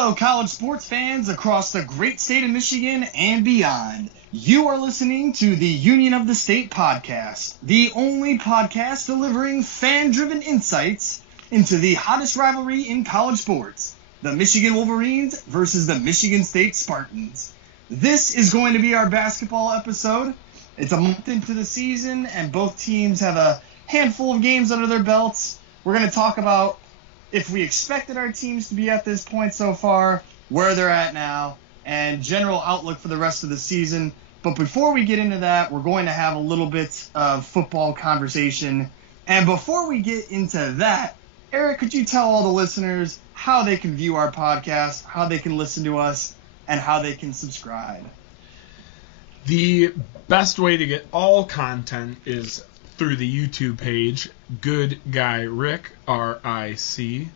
Hello, college sports fans across the great state of Michigan and beyond. You are listening to the Union of the State podcast, the only podcast delivering fan-driven insights into the hottest rivalry in college sports, the Michigan Wolverines versus the Michigan State Spartans. This is going to be our basketball episode. It's a month into the season, and both teams have a handful of games under their belts. We're going to talk about if we expected our teams to be at this point so far, where they're at now, and general outlook for the rest of the season. But before we get into that, we're going to have a little bit of football conversation. And before we get into that, Eric, could you tell all the listeners how they can view our podcast, how they can listen to us, and how they can subscribe? The best way to get all content is through the YouTube page, Good Guy Rick, R-I-C.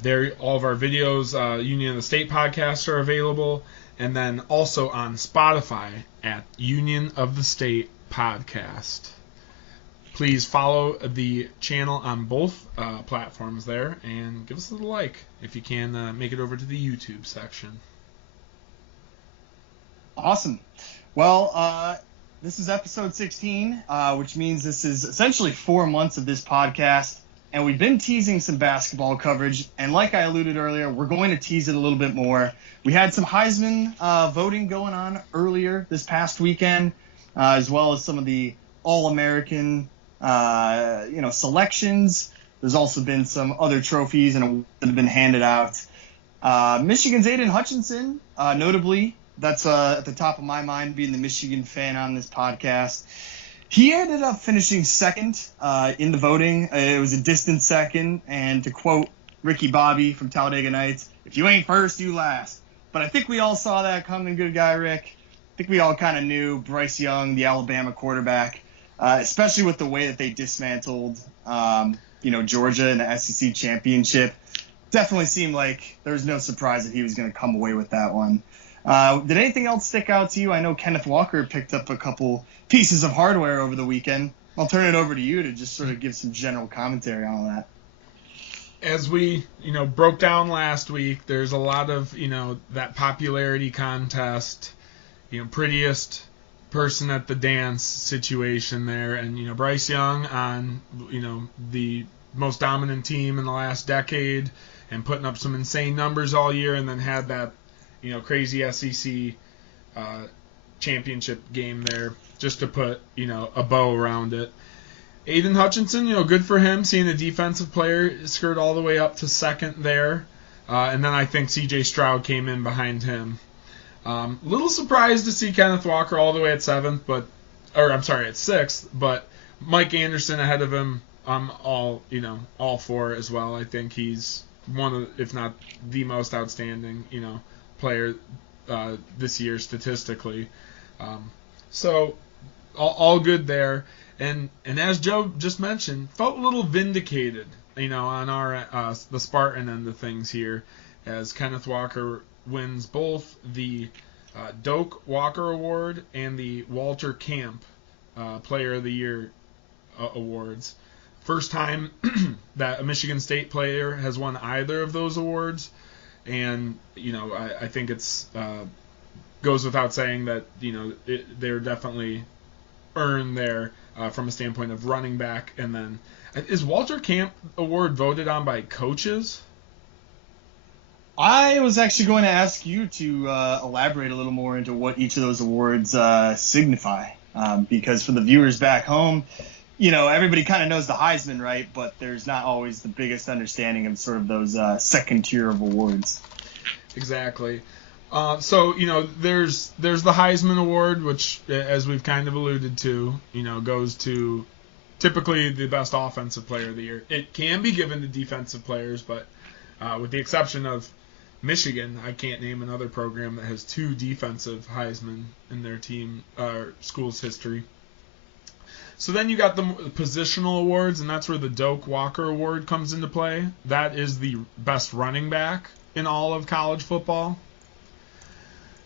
There, all of our videos, Union of the State podcasts are available, and then also on Spotify at Union of the State Podcast. Please follow the channel on both platforms there, and give us a little like if you can make it over to the YouTube section. Awesome. Well, this is episode 16, which means this is essentially 4 months of this podcast, and we've been teasing some basketball coverage, and like I alluded earlier, we're going to tease it a little bit more. We had some Heisman voting going on earlier this past weekend, as well as some of the All-American selections. There's also been some other trophies and awards that have been handed out. Michigan's Aiden Hutchinson, notably, that's at the top of my mind, being the Michigan fan on this podcast. He ended up finishing second in the voting. It was a distant second. And to quote Ricky Bobby from Talladega Nights, if you ain't first, you last. But I think we all saw that coming, Good Guy Rick. I think we all kind of knew Bryce Young, the Alabama quarterback, especially with the way that they dismantled Georgia in the SEC championship. Definitely seemed like there was no surprise that he was going to come away with that one. Did anything else stick out to you? I know Kenneth Walker picked up a couple pieces of hardware over the weekend. I'll turn it over to you to just sort of give some general commentary on all that. As we, broke down last week, there's a lot of, that popularity contest, prettiest person at the dance situation there. And, Bryce Young on, the most dominant team in the last decade and putting up some insane numbers all year, and then had that crazy SEC championship game there just to put, a bow around it. Aiden Hutchinson, good for him, seeing a defensive player skirt all the way up to second there. And then I think C.J. Stroud came in behind him. Little surprised to see Kenneth Walker all the way at at sixth, but Mike Anderson ahead of him, I'm all for as well. I think he's one of, if not the most outstanding, player this year statistically. So all good there. And as Joe just mentioned, felt a little vindicated, on our the Spartan end of things here, as Kenneth Walker wins both the Doak Walker Award and the Walter Camp Player of the Year awards. First time that a Michigan State player has won either of those awards. And, I think it's goes without saying that, they're definitely earned there from a standpoint of running back. And then, is Walter Camp Award voted on by coaches? I was actually going to ask you to elaborate a little more into what each of those awards signify. Because for the viewers back home, everybody kind of knows the Heisman, right? But there's not always the biggest understanding of sort of those second tier of awards. Exactly. So, there's the Heisman Award, which, as we've kind of alluded to, goes to typically the best offensive player of the year. It can be given to defensive players, but with the exception of Michigan, I can't name another program that has two defensive Heisman in their team or school's history. So then you got the positional awards, and that's where the Doak Walker Award comes into play. That is the best running back in all of college football.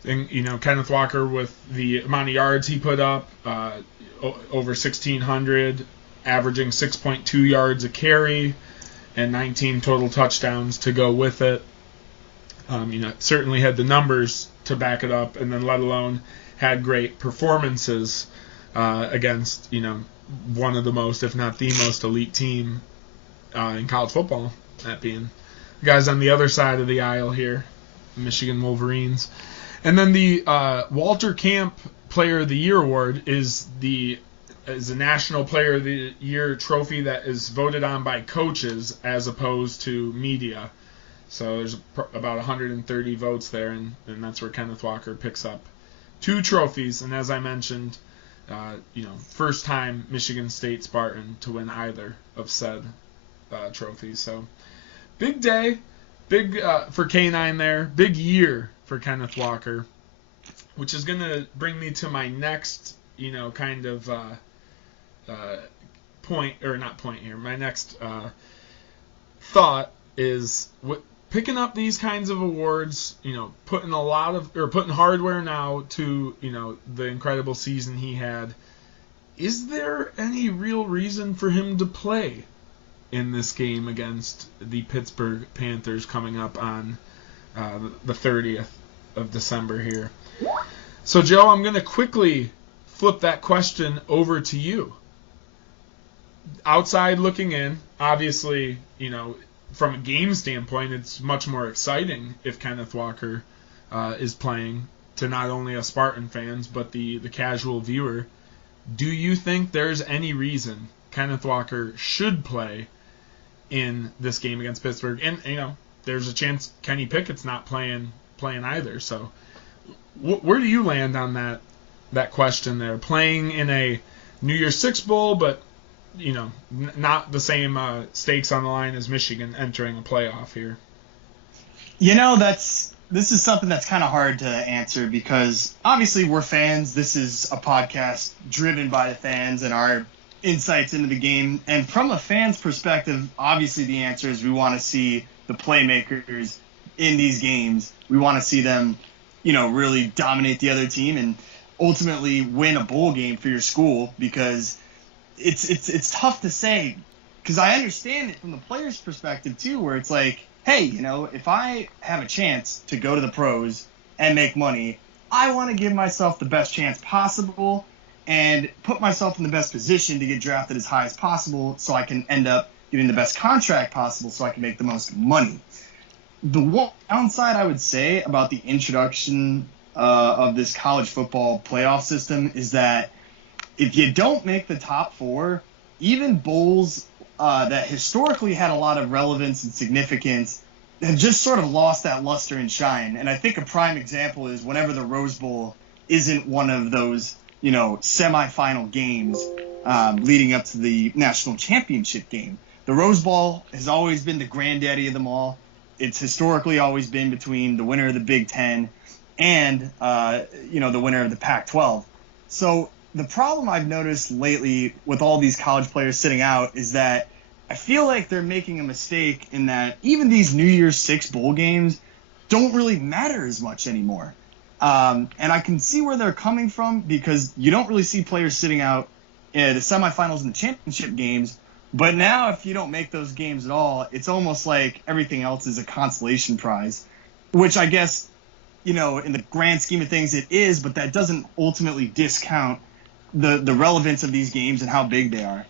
And, Kenneth Walker, with the amount of yards he put up, over 1,600, averaging 6.2 yards a carry, and 19 total touchdowns to go with it. Certainly had the numbers to back it up, and then let alone had great performances against, one of the most, if not the most elite team in college football, that being the guys on the other side of the aisle here, Michigan Wolverines. And then the Walter Camp Player of the Year award is a National Player of the Year trophy that is voted on by coaches as opposed to media. So there's about 130 votes there, and that's where Kenneth Walker picks up 2 trophies. And as I mentioned, first time Michigan State Spartan to win either of said trophies. So big day, big for K9 there, big year for Kenneth Walker, which is going to bring me to my next, point, or not point here. My next thought is picking up these kinds of awards, putting hardware now to, the incredible season he had. Is there any real reason for him to play in this game against the Pittsburgh Panthers coming up on the 30th of December here? So, Joe, I'm going to quickly flip that question over to you. Outside looking in, obviously, from a game standpoint, it's much more exciting if Kenneth Walker is playing to not only us Spartan fans, but the casual viewer. Do you think there's any reason Kenneth Walker should play in this game against Pittsburgh? And, there's a chance Kenny Pickett's not playing either. So where do you land on that question there? Playing in a New Year's Six Bowl, but not the same stakes on the line as Michigan entering a playoff here. This is something that's kind of hard to answer because obviously we're fans. This is a podcast driven by the fans and our insights into the game. And from a fan's perspective, obviously the answer is we want to see the playmakers in these games. We want to see them, really dominate the other team and ultimately win a bowl game for your school, because it's tough to say, because I understand it from the player's perspective too, where it's like, hey, if I have a chance to go to the pros and make money, I want to give myself the best chance possible and put myself in the best position to get drafted as high as possible so I can end up getting the best contract possible so I can make the most money. The one downside I would say about the introduction of this college football playoff system is that if you don't make the top 4, even bowls that historically had a lot of relevance and significance have just sort of lost that luster and shine. And I think a prime example is whenever the Rose Bowl isn't one of those, semifinal games leading up to the national championship game. The Rose Bowl has always been the granddaddy of them all. It's historically always been between the winner of the Big Ten and, the winner of the Pac-12. So the problem I've noticed lately with all these college players sitting out is that I feel like they're making a mistake in that even these New Year's Six bowl games don't really matter as much anymore. And I can see where they're coming from, because you don't really see players sitting out in the semifinals and the championship games. But now if you don't make those games at all, it's almost like everything else is a consolation prize, which I guess, in the grand scheme of things it is, but that doesn't ultimately discount the relevance of these games and how big they are.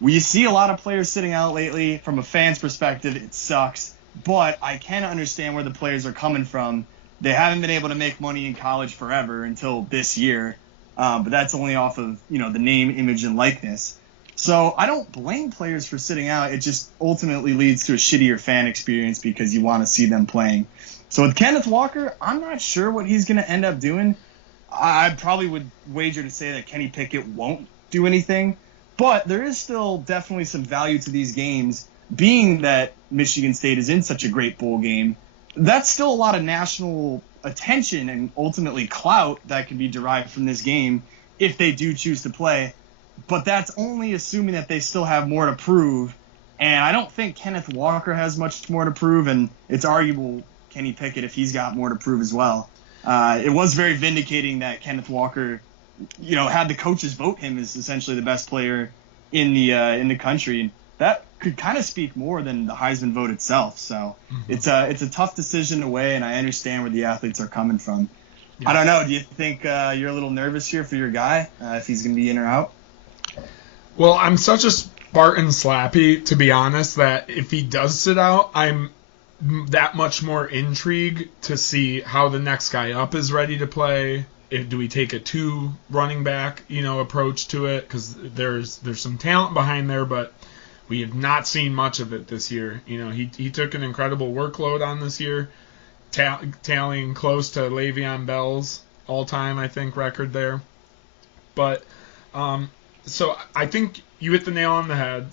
We see a lot of players sitting out lately. From a fan's perspective, it sucks, but I can understand where the players are coming from. They haven't been able to make money in college forever until this year, but that's only off of, the name, image, and likeness. So I don't blame players for sitting out. It just ultimately leads to a shittier fan experience because you want to see them playing. So with Kenneth Walker, I'm not sure what he's going to end up doing. I probably would wager to say that Kenny Pickett won't do anything, but there is still definitely some value to these games, being that Michigan State is in such a great bowl game. That's still a lot of national attention and ultimately clout that can be derived from this game if they do choose to play. But that's only assuming that they still have more to prove. And I don't think Kenneth Walker has much more to prove, and it's arguable Kenny Pickett if he's got more to prove as well. It was very vindicating that Kenneth Walker, had the coaches vote him as essentially the best player in the country. that could kind of speak more than the Heisman vote itself. So it's a tough decision to weigh, and I understand where the athletes are coming from. Yeah. I don't know. Do you think you're a little nervous here for your guy, if he's going to be in or out? Well, I'm such a Spartan slappy, to be honest, that if he does sit out, I'm that much more intrigued to see how the next guy up is ready to play. Do we take a 2 running back, approach to it? Because there's some talent behind there, but we have not seen much of it this year. He took an incredible workload on this year, tallying close to Le'Veon Bell's all-time, I think, record there. But so I think you hit the nail on the head.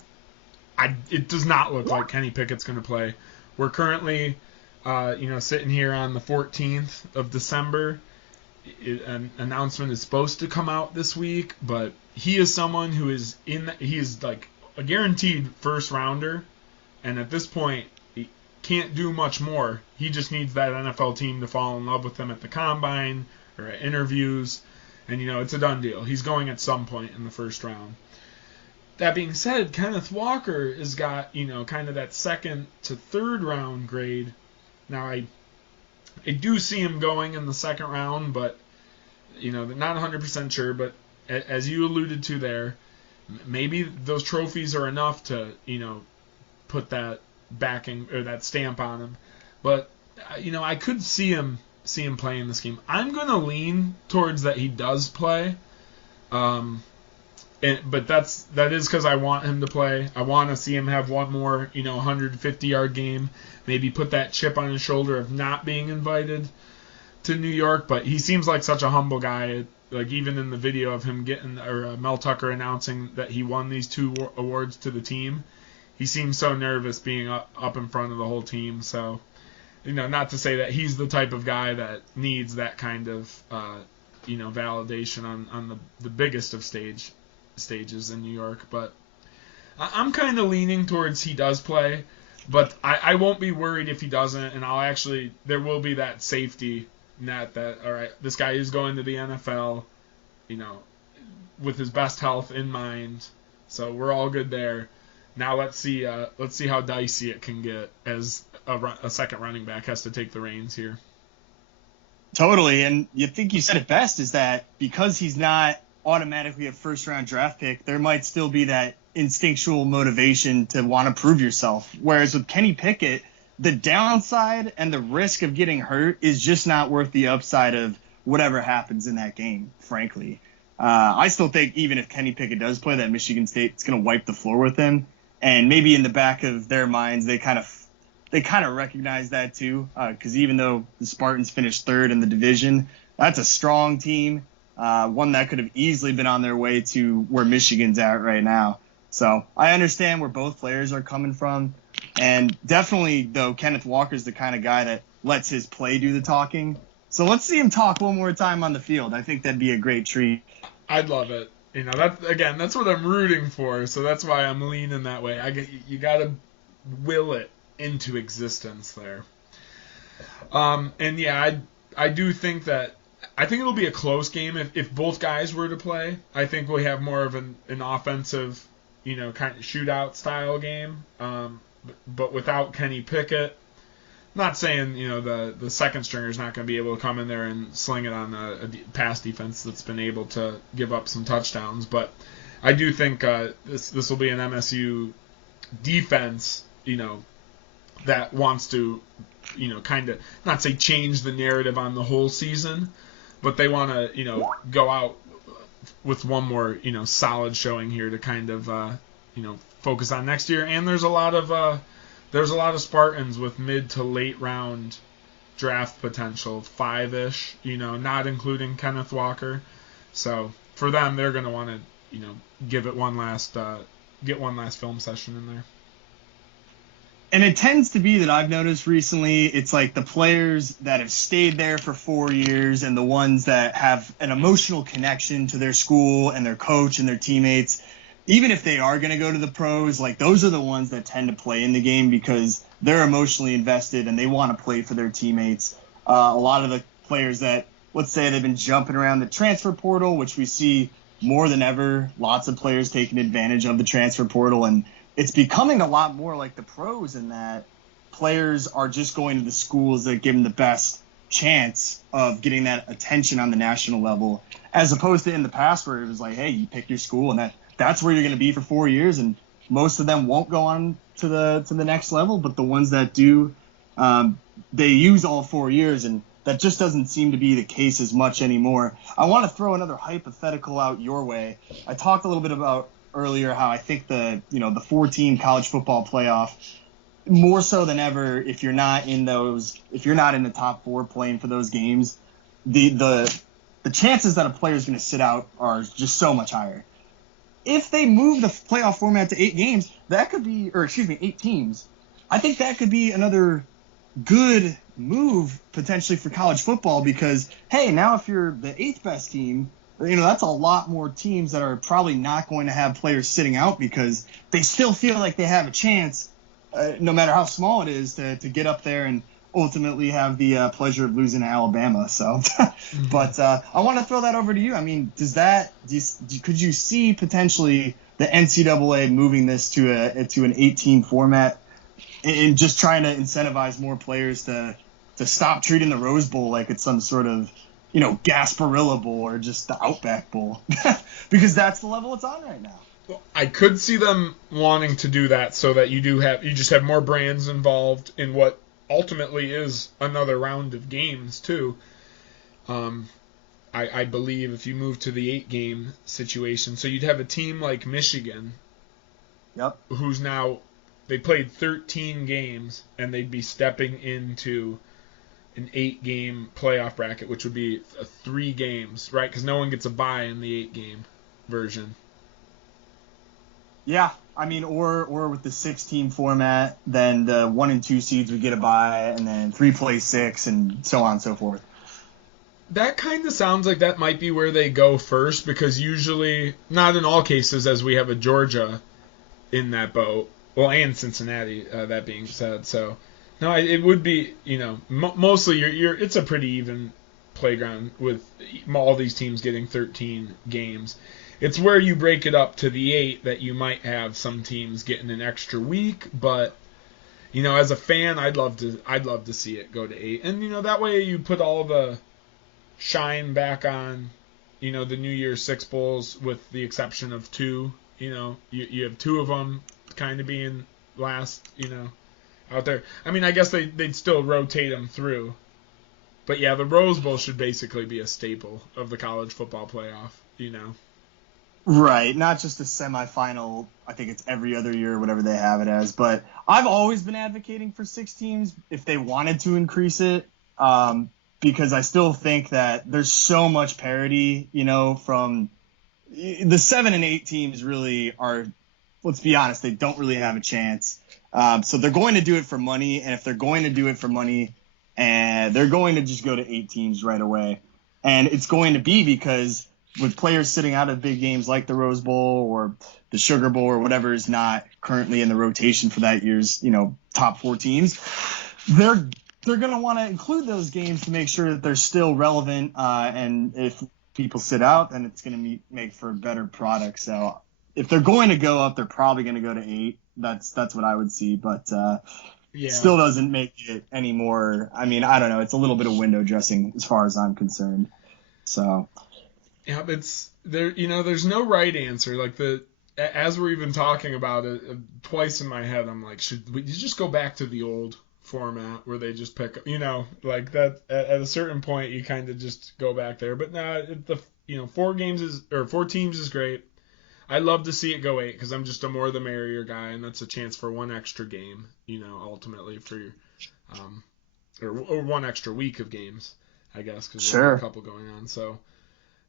It does not look like Kenny Pickett's going to play. We're currently, sitting here on the 14th of December. An announcement is supposed to come out this week, but he is someone who is he is like a guaranteed first rounder, and at this point he can't do much more. He just needs that NFL team to fall in love with him at the combine or at interviews, and it's a done deal. He's going at some point in the first round. That being said, Kenneth Walker has got kind of that second to third round grade. Now I do see him going in the second round, but not 100% sure. But as you alluded to there, maybe those trophies are enough to put that backing or that stamp on him. But I could see him playing this game. I'm gonna lean towards that he does play. But that is because I want him to play. I want to see him have one more 150-yard game. Maybe put that chip on his shoulder of not being invited to New York. But he seems like such a humble guy. Like even in the video of him Mel Tucker announcing that he won these 2 awards to the team, he seems so nervous being up in front of the whole team. So, not to say that he's the type of guy that needs that kind of validation on the biggest of stages in New York. But I'm kind of leaning towards he does play. But I won't be worried if he doesn't, and there will be that safety net that, all right, this guy is going to the NFL, with his best health in mind, so we're all good there. Now let's see how dicey it can get as a second running back has to take the reins here. Totally, and you think you said it best, is that because he's not automatically a first-round draft pick, there might still be that instinctual motivation to want to prove yourself. Whereas with Kenny Pickett, the downside and the risk of getting hurt is just not worth the upside of whatever happens in that game, frankly. I still think even if Kenny Pickett does play, that Michigan State's going to wipe the floor with him. And maybe in the back of their minds, they kind of recognize that too, because even though the Spartans finished 3rd in the division, that's a strong team, one that could have easily been on their way to where Michigan's at right now. So I understand where both players are coming from. And definitely, though, Kenneth Walker's the kind of guy that lets his play do the talking. So let's see him talk one more time on the field. I think that'd be a great treat. I'd love it. That's what I'm rooting for. So that's why I'm leaning that way. You got to will it into existence there. And yeah, I do think that I think it'll be a close game if both guys were to play. I think we have more of an offensive, kind of shootout style game. But without Kenny Pickett, not saying the second stringer is not going to be able to come in there and sling it on a pass defense that's been able to give up some touchdowns, but I do think this will be an MSU defense, that wants to, kind of not say change the narrative on the whole season, but they want to, go out with one more, solid showing here to kind of, focus on next year. And there's a lot of Spartans with mid to late round draft potential, 5-ish, not including Kenneth Walker. So for them, they're going to want to, give it one last film session in there. And it tends to be that I've noticed recently, it's like the players that have stayed there for 4 years and the ones that have an emotional connection to their school and their coach and their teammates, even if they are going to go to the pros, like those are the ones that tend to play in the game because they're emotionally invested and they want to play for their teammates. A lot of the players that, let's say, they've been jumping around the transfer portal, which we see more than ever, lots of players taking advantage of the transfer portal, and it's becoming a lot more like the pros in that players are just going to the schools that give them the best chance of getting that attention on the national level, as opposed to in the past where it was like, hey, you pick your school and that's where you're going to be for 4 years, and most of them won't go on to the next level, but the ones that do, they use all 4 years, and that just doesn't seem to be the case as much anymore. I want to throw another hypothetical out your way. I talked a little bit about earlier how I think the 4-team college football playoff, more so than ever, if you're not in the top 4 playing for those games, the chances that a player is going to sit out are just so much higher. If they move the playoff format to 8 games, 8 teams, I think that could be another good move potentially for college football, because, hey, now if you're the 8th best team, that's a lot more teams that are probably not going to have players sitting out because they still feel like they have a chance, no matter how small it is, to get up there and ultimately have the pleasure of losing to Alabama. So, but I want to throw that over to you. I mean, could you see potentially the NCAA moving this to an 8-team format and just trying to incentivize more players to stop treating the Rose Bowl like it's some sort of Gasparilla Bowl or just the Outback Bowl, because that's the level it's on right now. Well, I could see them wanting to do that so that you just have more brands involved in what ultimately is another round of games too. I believe if you move to the 8-game situation, so you'd have a team like Michigan, yep, who's now, they played 13 games and they'd be stepping into an 8-game playoff bracket, which would be 3 games, right? Because no one gets a bye in the 8-game version. Yeah, I mean, or with the 6-team format, then the 1 and 2 seeds would get a bye, and then 3 play 6, and so on and so forth. That kind of sounds like that might be where they go first, because usually, not in all cases, as we have a Georgia in that boat, well, and Cincinnati, that being said. So, no, it would be, mostly it's a pretty even playground with all these teams getting 13 games. It's where you break it up to the 8 that you might have some teams getting an extra week, but as a fan, I'd love to see it go to 8, and that way you put all the shine back on the New Year's Six Bowls, with the exception of 2. You have 2 of them kind of being last, out there. I mean, I guess they'd still rotate them through, but yeah, the Rose Bowl should basically be a staple of the college football playoff. Right, not just a semifinal. I think it's every other year or whatever they have it as. But I've always been advocating for 6 teams if they wanted to increase it, because I still think that there's so much parity, from the 7 and 8 teams really are, let's be honest, they don't really have a chance. So they're going to do it for money, and if they're going to do it for money, and they're going to just go to 8 teams right away. And it's going to be because with players sitting out of big games like the Rose Bowl or the Sugar Bowl or whatever is not currently in the rotation for that year's, top 4 teams, they're going to want to include those games to make sure that they're still relevant. And if people sit out, then it's going to make for a better product. So if they're going to go up, they're probably going to go to 8. That's what I would see. But still doesn't make it any more. I mean, I don't know. It's a little bit of window dressing as far as I'm concerned. So. Yeah, it's there. There's no right answer. Like as we're even talking about it, twice in my head, I'm like, should we just go back to the old format where they just pick, like that at a certain point you kind of just go back there. But no, 4 teams is great. I'd love to see it go 8 because I'm just a more the merrier guy, and that's a chance for 1 extra game. Ultimately for or 1 extra week of games, I guess, because there's a couple going on. So.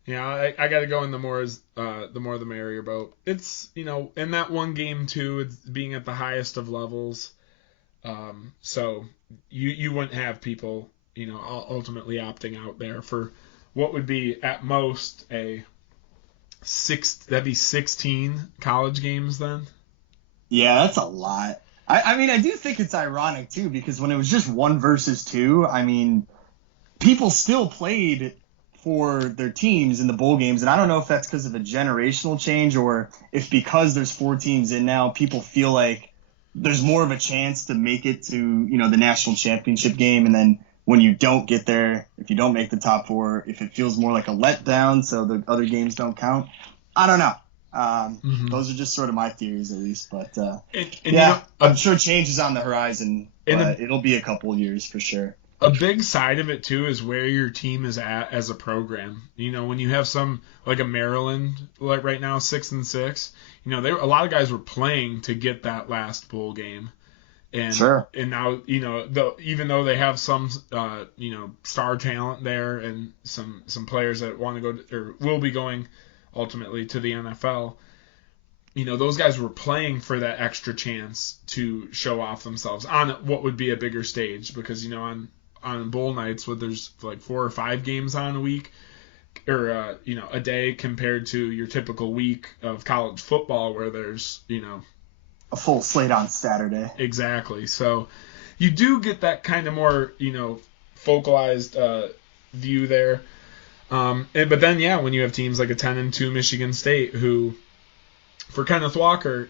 Yeah, I got to go in the more the merrier boat. It's, in that 1 game too, it's being at the highest of levels. So you wouldn't have people, ultimately opting out there for what would be at most that'd be 16 college games then. Yeah, that's a lot. I mean, I do think it's ironic too, because when it was just 1 versus 2, I mean, people still played for their teams in the bowl games, and I don't know if that's because of a generational change or if because there's 4 teams in now, people feel like there's more of a chance to make it to, the national championship game. And then when you don't get there, if you don't make the top 4, if it feels more like a letdown, so the other games don't count. I don't know. Those are just sort of my theories, at least. But I'm sure change is on the horizon, but it'll be a couple of years for sure. A big side of it, too, is where your team is at as a program. When you have some, like a Maryland, like right now, 6-6, a lot of guys were playing to get that last bowl game. And, sure. And now, even though they have some, star talent there and some players that want to go or will be going ultimately to the NFL, those guys were playing for that extra chance to show off themselves on what would be a bigger stage because, on bowl nights where there's like 4 or 5 games on a week or, a day compared to your typical week of college football where there's, a full slate on Saturday. Exactly. So you do get that kind of more, focalized view there. But then, when you have teams like a 10-2 Michigan State who, for Kenneth Walker,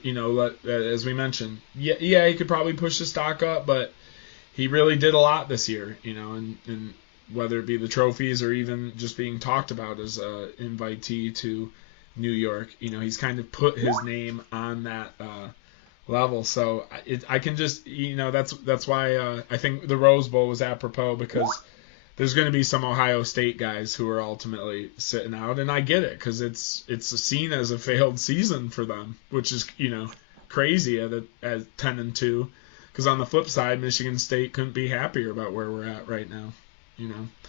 as we mentioned, he could probably push the stock up, but he really did a lot this year, and whether it be the trophies or even just being talked about as an invitee to New York, he's kind of put his name on that level. So I can just, that's why I think the Rose Bowl was apropos because there's going to be some Ohio State guys who are ultimately sitting out, and I get it because it's seen as a failed season for them, which is crazy at 10-2. Because on the flip side, Michigan State couldn't be happier about where we're at right now.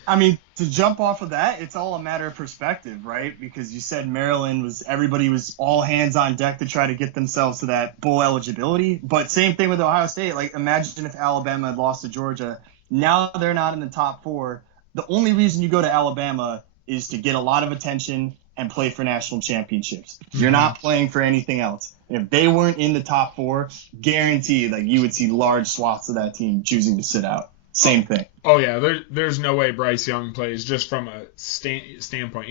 I mean, to jump off of that, it's all a matter of perspective, right? Because you said Maryland everybody was all hands on deck to try to get themselves to that bowl eligibility. But same thing with Ohio State. Like, imagine if Alabama had lost to Georgia. Now they're not in the top 4. The only reason you go to Alabama is to get a lot of attention and play for national championships. You're not playing for anything else. And if they weren't in the top 4, guaranteed, you would see large swaths of that team choosing to sit out. Same thing. Oh yeah, there's no way Bryce Young plays just from a standpoint.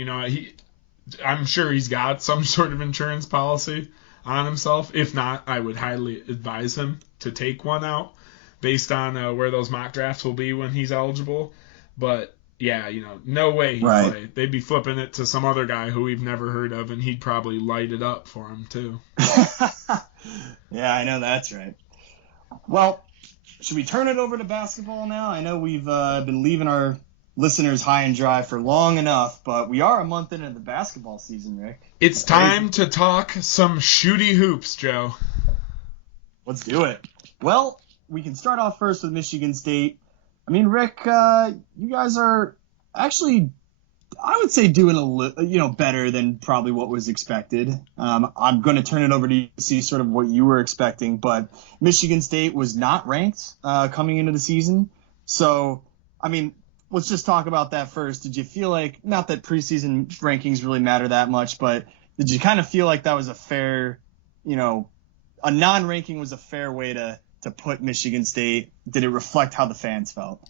I'm sure he's got some sort of insurance policy on himself. If not, I would highly advise him to take one out based on where those mock drafts will be when he's eligible. But yeah, no way he'd play. They'd be flipping it to some other guy who we've never heard of, and he'd probably light it up for him too. Yeah, I know that's right. Well, should we turn it over to basketball now? I know we've been leaving our listeners high and dry for long enough, but we are a month into the basketball season, Rick. It's time to talk some shooty hoops, Joe. Let's do it. Well, we can start off first with Michigan State. I mean, Rick, you guys are actually, I would say, doing a little, better than probably what was expected. I'm going to turn it over to you to see sort of what you were expecting, but Michigan State was not ranked coming into the season. So, I mean, let's just talk about that first. Did you feel like, not that preseason rankings really matter that much, but did you kind of feel like that was a fair, a non-ranking was a fair way to put Michigan State? Did it reflect how the fans felt?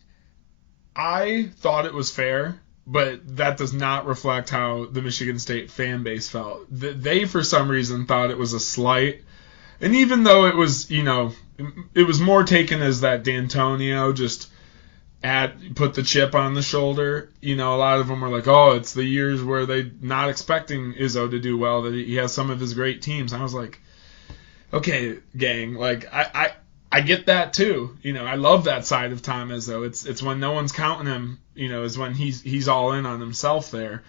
I thought it was fair, but that does not reflect how the Michigan State fan base felt. They, for some reason, thought it was a slight. And even though it was, it was more taken as that D'Antonio just put the chip on the shoulder. A lot of them were like, oh, it's the years where they not expecting Izzo to do well, that he has some of his great teams. I was like, okay, gang, I get that too. I love that side of Tom Izzo. It's when no one's counting him, is when he's all in on himself there.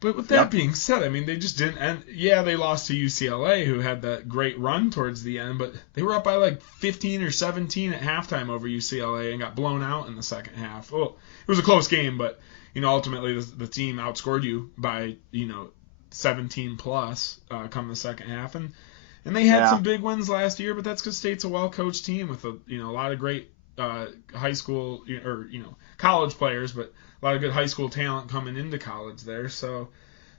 But with that being said, I mean, they just didn't end. Yeah, they lost to UCLA, who had that great run towards the end, but they were up by 15 or 17 at halftime over UCLA and got blown out in the second half. Well, it was a close game, but ultimately the team outscored you by 17 plus come the second half, and they had some big wins last year, but that's because State's a well-coached team with a lot of great high school or college players, but a lot of good high school talent coming into college there. So,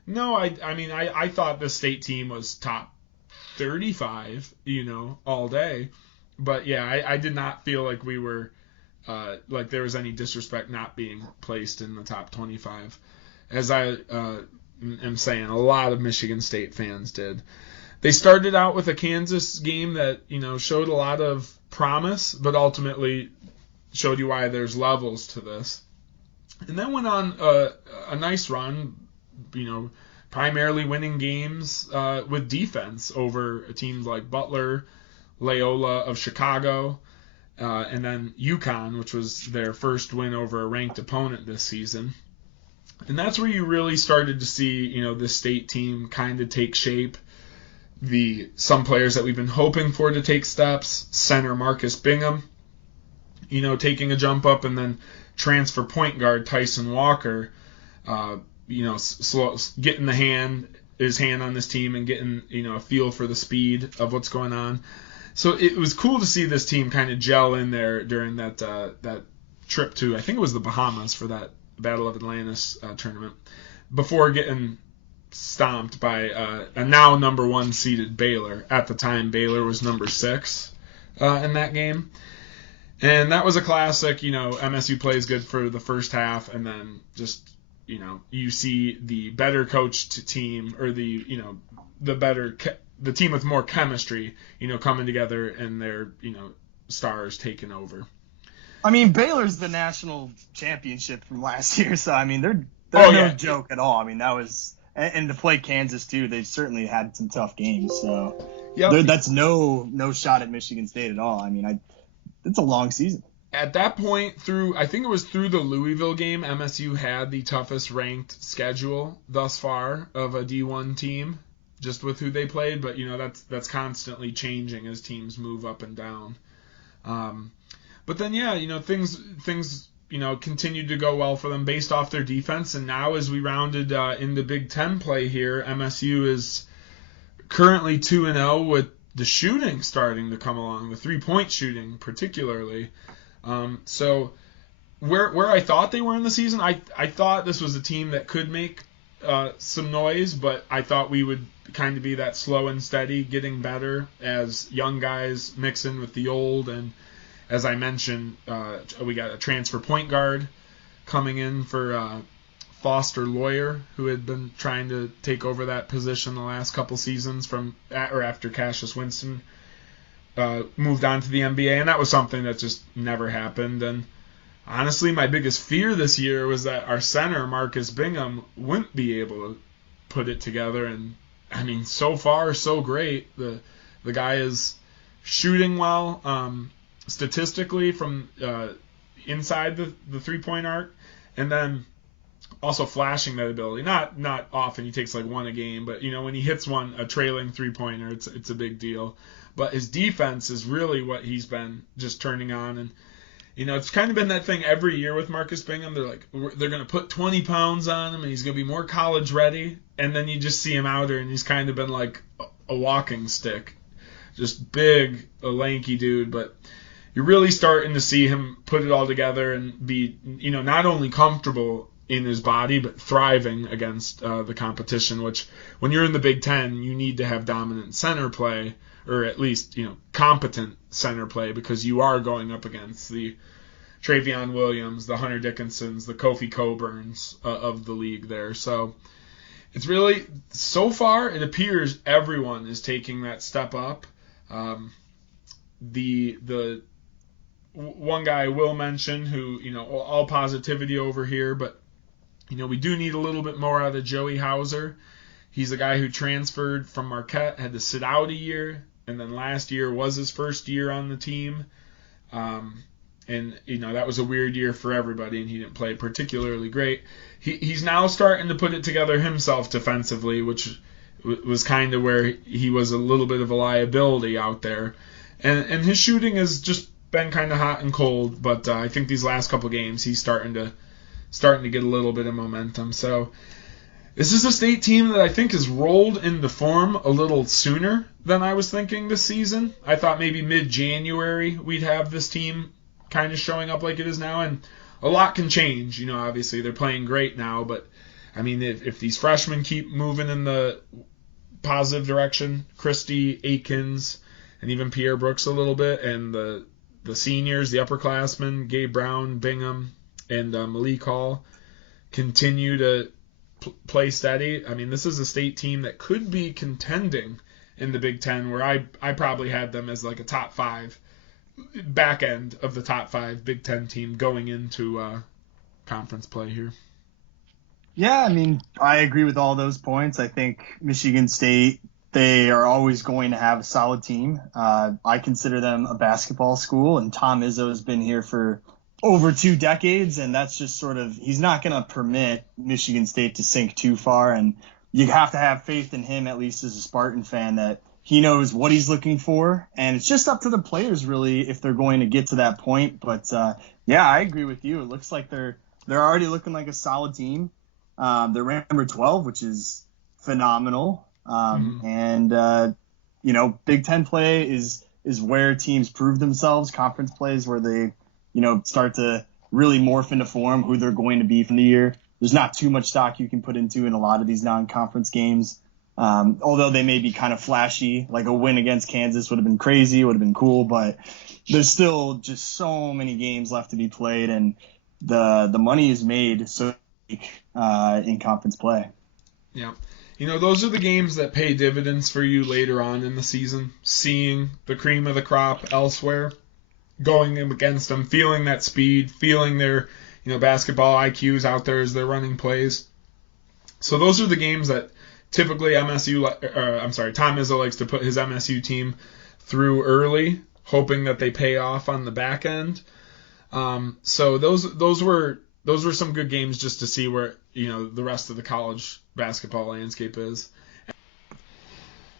no, I thought the State team was top 35, all day. But, yeah, I did not feel like we were like there was any disrespect not being placed in the top 25. as I am saying, a lot of Michigan State fans did. They started out with a Kansas game that, showed a lot of promise, but ultimately showed you why there's levels to this. And then went on a nice run, primarily winning games with defense over teams like Butler, Loyola of Chicago, and then UConn, which was their first win over a ranked opponent this season. And that's where you really started to see, the state team kind of take shape. Some players that we've been hoping for to take steps, center Marcus Bingham, taking a jump up, and then transfer point guard Tyson Walker, getting his hand on this team and getting, a feel for the speed of what's going on. So it was cool to see this team kind of gel in there during that trip to, I think it was the Bahamas for that Battle of Atlantis tournament, before getting stomped by a now number 1 seeded Baylor. At the time, Baylor was number 6 in that game. And that was a classic, MSU plays good for the first half, and then just, you see the better coached team, or the team with more chemistry, coming together, and their, stars taking over. I mean, Baylor's the national championship from last year, so, I mean, they're no joke at all. I mean, that was... And to play Kansas, too, they've certainly had some tough games. So that's no shot at Michigan State at all. I mean, it's a long season. At that point, I think it was through the Louisville game, MSU had the toughest ranked schedule thus far of a D1 team, just with who they played. But, that's constantly changing as teams move up and down. But then, things continued to go well for them based off their defense. And now as we rounded into Big Ten play here, MSU is currently 2-0 with the shooting starting to come along, the three-point shooting particularly. So where I thought they were in the season, I thought this was a team that could make some noise, but I thought we would kind of be that slow and steady, getting better as young guys mix in with the old. And as I mentioned, we got a transfer point guard coming in for Foster Lawyer, who had been trying to take over that position the last couple seasons after Cassius Winston moved on to the NBA, and that was something that just never happened. And honestly, my biggest fear this year was that our center, Marcus Bingham, wouldn't be able to put it together. And I mean, so far, so great. The guy is shooting well. Statistically from inside the three-point arc, and then also flashing that ability. Not often, he takes like one a game, but when he hits a trailing three-pointer, it's a big deal. But his defense is really what he's been just turning on, and it's kind of been that thing every year with Marcus Bingham. They're going to put 20 pounds on him, and he's going to be more college ready, and then you just see him out there, and he's kind of been like a walking stick, just big, a lanky dude, but you're really starting to see him put it all together and be, not only comfortable in his body, but thriving against the competition, which when you're in the Big Ten, you need to have dominant center play, or at least, competent center play, because you are going up against the Travion Williams, the Hunter Dickinsons, the Kofi Coburns of the league there. So it's really, so far, it appears everyone is taking that step up. The one guy I will mention who, all positivity over here, but, we do need a little bit more out of Joey Hauser. He's a guy who transferred from Marquette, had to sit out a year, and then last year was his first year on the team. And, that was a weird year for everybody, and he didn't play particularly great. He's now starting to put it together himself defensively, which was kind of where he was a little bit of a liability out there. And his shooting has just been kind of hot and cold, but I think these last couple games he's starting to get a little bit of momentum. So this is a state team that I think has rolled into form a little sooner than I was thinking this season. I thought maybe mid-January we'd have this team kind of showing up like it is now, and a lot can change. Obviously they're playing great now, but I mean, if these freshmen keep moving in the positive direction, Christie, Aikens, and even Pierre Brooks a little bit, and the seniors, the upperclassmen, Gabe Brown, Bingham, and Malik Hall continue to play steady. I mean, this is a state team that could be contending in the Big Ten, where I probably had them as like a top 5, back end of the top 5 Big Ten team going into conference play here. Yeah, I mean, I agree with all those points. I think Michigan State, they are always going to have a solid team. I consider them a basketball school, and Tom Izzo has been here for over 2 decades, and that's just sort of, he's not going to permit Michigan State to sink too far, and you have to have faith in him, at least as a Spartan fan, that he knows what he's looking for, and it's just up to the players, really, if they're going to get to that point. But, yeah, I agree with you. It looks like they're already looking like a solid team. They're ranked number 12, which is phenomenal. And, Big Ten play is where teams prove themselves. Conference play is where they, start to really morph into form, who they're going to be from the year. There's not too much stock you can put into in a lot of these non-conference games. Although they may be kind of flashy, like a win against Kansas would have been crazy, would have been cool, but there's still just so many games left to be played, and the money is made in conference play. Yeah. Those are the games that pay dividends for you later on in the season, seeing the cream of the crop elsewhere, going against them, feeling that speed, feeling their basketball IQs out there as they're running plays. So those are the games that typically Tom Izzo likes to put his MSU team through early, hoping that they pay off on the back end. So those were some good games just to see where the rest of the college basketball landscape is.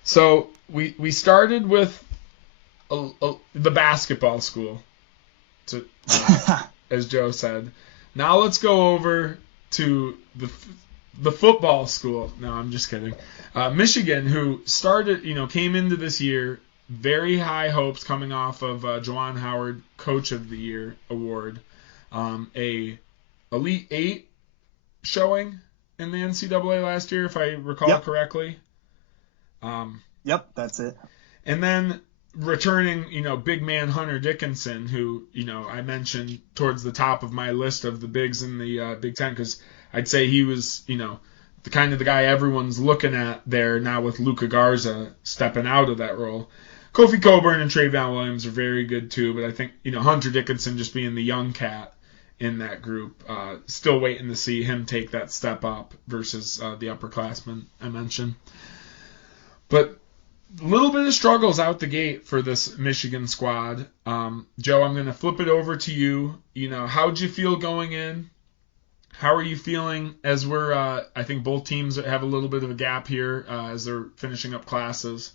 So we started with the basketball school, as Joe said. Now let's go over to the football school. No, I'm just kidding. Michigan, who came into this year very high hopes, coming off of Juwan Howard Coach of the Year award, a Elite 8 showing in the NCAA last year, if I recall correctly. Yep, that's it. And then returning, big man Hunter Dickinson, who, I mentioned towards the top of my list of the bigs in the Big Ten, because I'd say he was, the kind of the guy everyone's looking at there now with Luka Garza stepping out of that role. Kofi Coburn and Travion Williams are very good too, but I think, Hunter Dickinson just being the young cat in that group, still waiting to see him take that step up versus the upperclassmen I mentioned. But a little bit of struggles out the gate for this Michigan squad. Joe, I'm going to flip it over to you. How'd you feel going in? How are you feeling as we're, I think both teams have a little bit of a gap here as they're finishing up classes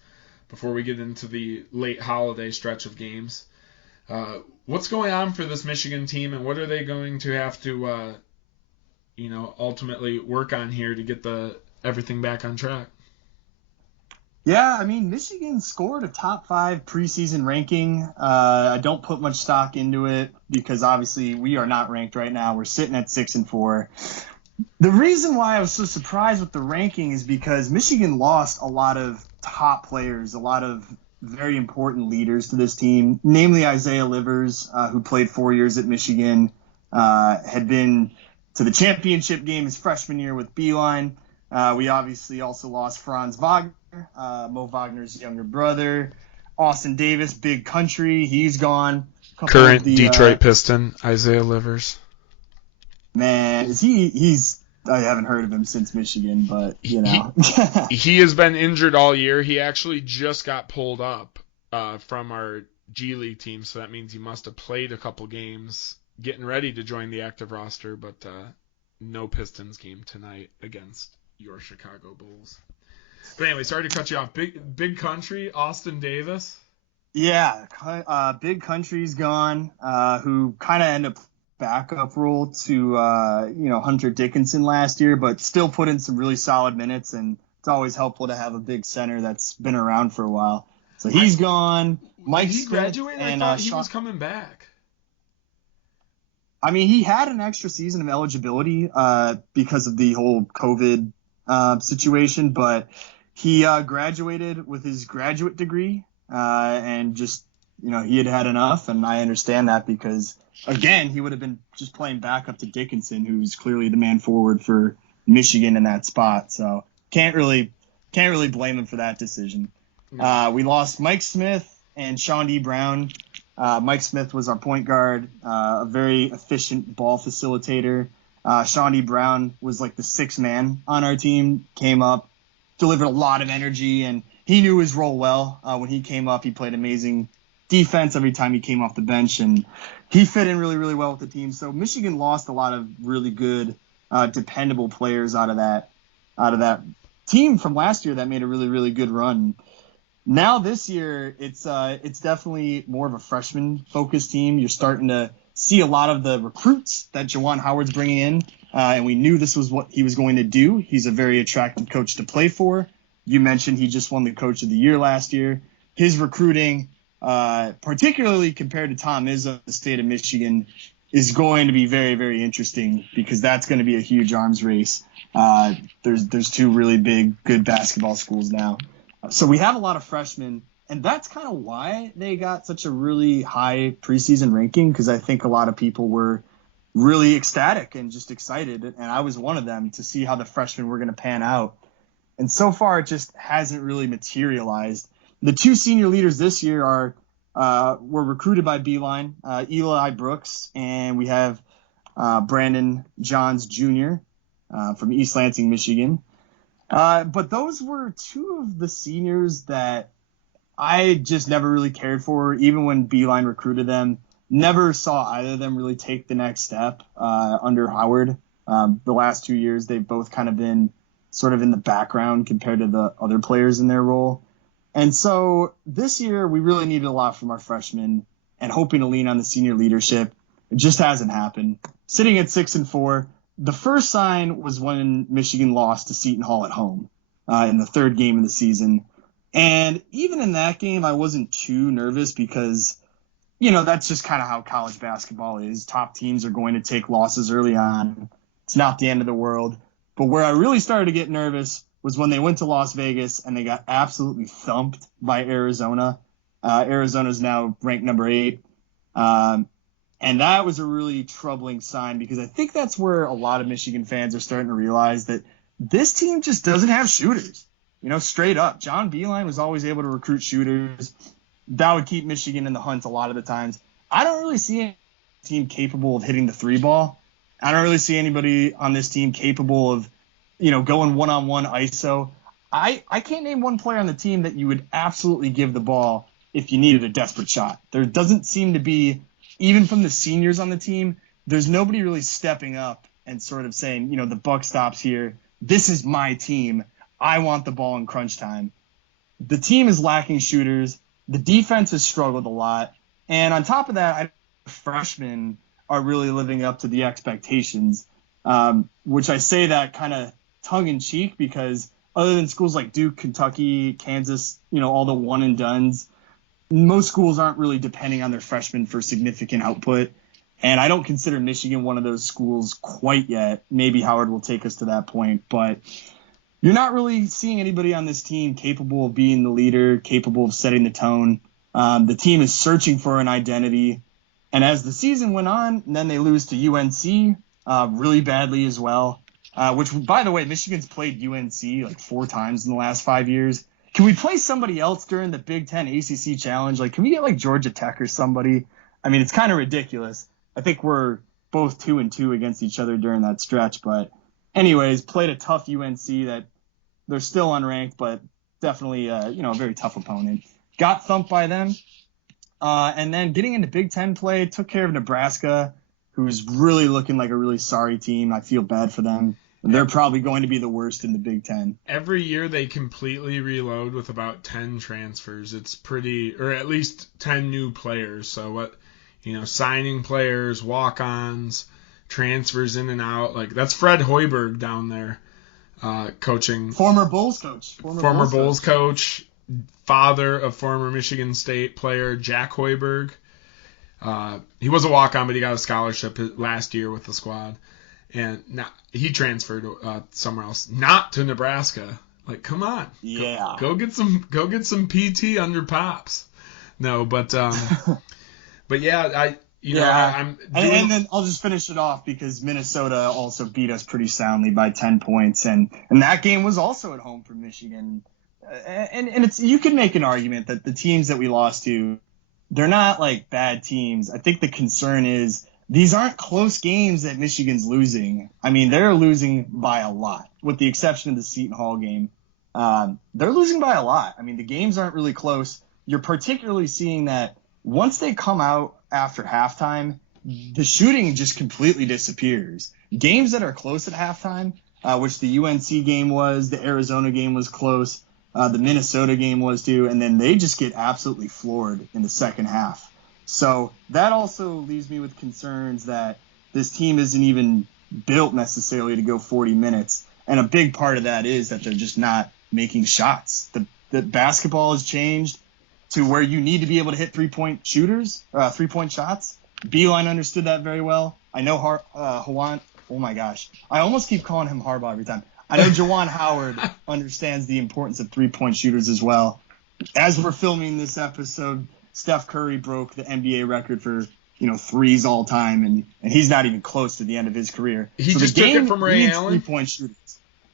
before we get into the late holiday stretch of games. What's going on for this Michigan team, and what are they going to have to, ultimately work on here to get everything back on track? Yeah, I mean, Michigan scored a top 5 preseason ranking. I don't put much stock into it because obviously we are not ranked right now. We're sitting at 6-4. The reason why I was so surprised with the ranking is because Michigan lost a lot of top players, a lot of very important leaders to this team, namely Isaiah Livers, who played 4 years at Michigan, had been to the championship game his freshman year with Beeline. We obviously also lost Franz Wagner, Mo Wagner's younger brother. Austin Davis, big country, he's gone. Current Detroit Piston, Isaiah Livers. Man, I haven't heard of him since Michigan, but, He has been injured all year. He actually just got pulled up from our G League team, so that means he must have played a couple games getting ready to join the active roster, but no Pistons game tonight against your Chicago Bulls. But anyway, sorry to cut you off. Big country, Austin Davis. Yeah, big country's gone, who kind of ended up backup role to Hunter Dickinson last year, but still put in some really solid minutes, and it's always helpful to have a big center that's been around for a while. So he's gone. Mike Did he graduate? And, I thought he was coming back. I mean, he had an extra season of eligibility because of the whole COVID situation, but he graduated with his graduate degree and just, he had enough, and I understand that because, again, he would have been just playing backup to Dickinson, who's clearly the man forward for Michigan in that spot. So can't really blame him for that decision. We lost Mike Smith and Shaun D. Brown. Mike Smith was our point guard, a very efficient ball facilitator. Shaun D. Brown was like the sixth man on our team, came up, delivered a lot of energy, and he knew his role well. When he came up, he played amazing defense every time he came off the bench, and he fit in really, really well with the team. So Michigan lost a lot of really good, dependable players out of that team from last year that made a really, really good run. Now this year, it's definitely more of a freshman-focused team. You're starting to see a lot of the recruits that Juwan Howard's bringing in, and we knew this was what he was going to do. He's a very attractive coach to play for. You mentioned he just won the Coach of the Year last year. His recruiting, particularly compared to Tom Izzo, the state of Michigan, is going to be very, very interesting because that's going to be a huge arms race. There's two really big, good basketball schools now. So we have a lot of freshmen, and that's kind of why they got such a really high preseason ranking, because I think a lot of people were really ecstatic and just excited, and I was one of them, to see how the freshmen were going to pan out. And so far, it just hasn't really materialized. The two senior leaders this year were recruited by Beeline, Eli Brooks, and we have Brandon Johns Jr. From East Lansing, Michigan. But those were two of the seniors that I just never really cared for, even when Beeline recruited them. Never saw either of them really take the next step under Howard. The last 2 years, they've both kind of been sort of in the background compared to the other players in their role. And so this year, we really needed a lot from our freshmen and hoping to lean on the senior leadership. It just hasn't happened. Sitting at 6-4, the first sign was when Michigan lost to Seton Hall at home in the third game of the season. And even in that game, I wasn't too nervous because, that's just kind of how college basketball is. Top teams are going to take losses early on. It's not the end of the world. But where I really started to get nervous was when they went to Las Vegas and they got absolutely thumped by Arizona. Arizona's now ranked number 8. And that was a really troubling sign because I think that's where a lot of Michigan fans are starting to realize that this team just doesn't have shooters. Straight up. John Beeline was always able to recruit shooters. That would keep Michigan in the hunt a lot of the times. I don't really see any team capable of hitting the three ball. I don't really see anybody on this team capable of, going one-on-one ISO. I can't name one player on the team that you would absolutely give the ball if you needed a desperate shot. There doesn't seem to be, even from the seniors on the team, there's nobody really stepping up and sort of saying, the buck stops here. This is my team. I want the ball in crunch time. The team is lacking shooters. The defense has struggled a lot. And on top of that, freshmen are really living up to the expectations, which I say that kind of tongue-in-cheek because other than schools like Duke, Kentucky, Kansas, all the one-and-dones, most schools aren't really depending on their freshmen for significant output. And I don't consider Michigan one of those schools quite yet. Maybe Howard will take us to that point. But you're not really seeing anybody on this team capable of being the leader, capable of setting the tone. The team is searching for an identity. And as the season went on, then they lose to UNC really badly as well, which, by the way, Michigan's played UNC like 4 times in the last 5 years. Can we play somebody else during the Big Ten ACC Challenge? Like, can we get like Georgia Tech or somebody? I mean, it's kind of ridiculous. I think we're both 2-2 against each other during that stretch. But anyways, played a tough UNC that they're still unranked, but definitely, a very tough opponent. Got thumped by them. And then getting into Big Ten play, took care of Nebraska, who's really looking like a really sorry team. I feel bad for them. They're probably going to be the worst in the Big Ten. Every year they completely reload with about 10 transfers. It's pretty, or at least 10 new players. So signing players, walk-ons, transfers in and out. Like, that's Fred Hoiberg down there coaching. Former Bulls coach. Former Bulls coach. Father of former Michigan State player Jack Hoiberg. He was a walk-on, but he got a scholarship last year with the squad. And now he transferred somewhere else, not to Nebraska. Like, come on, yeah, go get some PT under Pops. No, but but yeah, And then I'll just finish it off because Minnesota also beat us pretty soundly by 10 points, and that game was also at home for Michigan. And it's, you can make an argument that the teams that we lost to, they're not like bad teams. I think the concern is these aren't close games that Michigan's losing. I mean, they're losing by a lot, with the exception of the Seton Hall game. They're losing by a lot. I mean, the games aren't really close. You're particularly seeing that once they come out after halftime, the shooting just completely disappears. Games that are close at halftime, which the UNC game was, the Arizona game was close, the Minnesota game was too, and then they just get absolutely floored in the second half. So that also leaves me with concerns that this team isn't even built necessarily to go 40 minutes. And a big part of that is that they're just not making shots. The basketball has changed to where you need to be able to hit three-point shots. Beeline understood that very well. I know Juwan. Oh my gosh, I almost keep calling him Harbaugh every time. I know Juwan Howard understands the importance of three-point shooters as well. As we're filming this episode, Steph Curry broke the NBA record for threes all time, and he's not even close to the end of his career. He just took it from Ray Allen. 3-point shooters.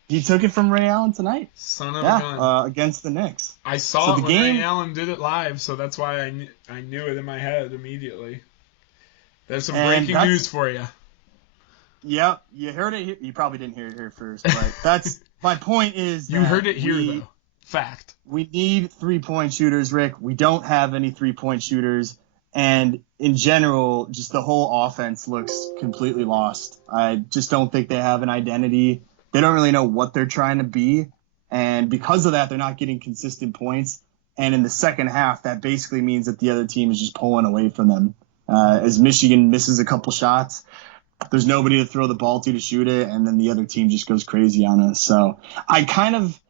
He took it from Ray Allen tonight. Son of a gun. Against the Knicks. I saw it when Ray Allen did it live, so that's why I knew it in my head immediately. There's some breaking news for you. Yep, you heard it here. You probably didn't hear it here first, but that's my point is that you heard it here, though. Fact. We need three-point shooters, Rick. We don't have any three-point shooters. And in general, just the whole offense looks completely lost. I just don't think they have an identity. They don't really know what they're trying to be. And because of that, they're not getting consistent points. And in the second half, that basically means that the other team is just pulling away from them. As Michigan misses a couple shots, there's nobody to throw the ball to shoot it, and then the other team just goes crazy on us. So I kind of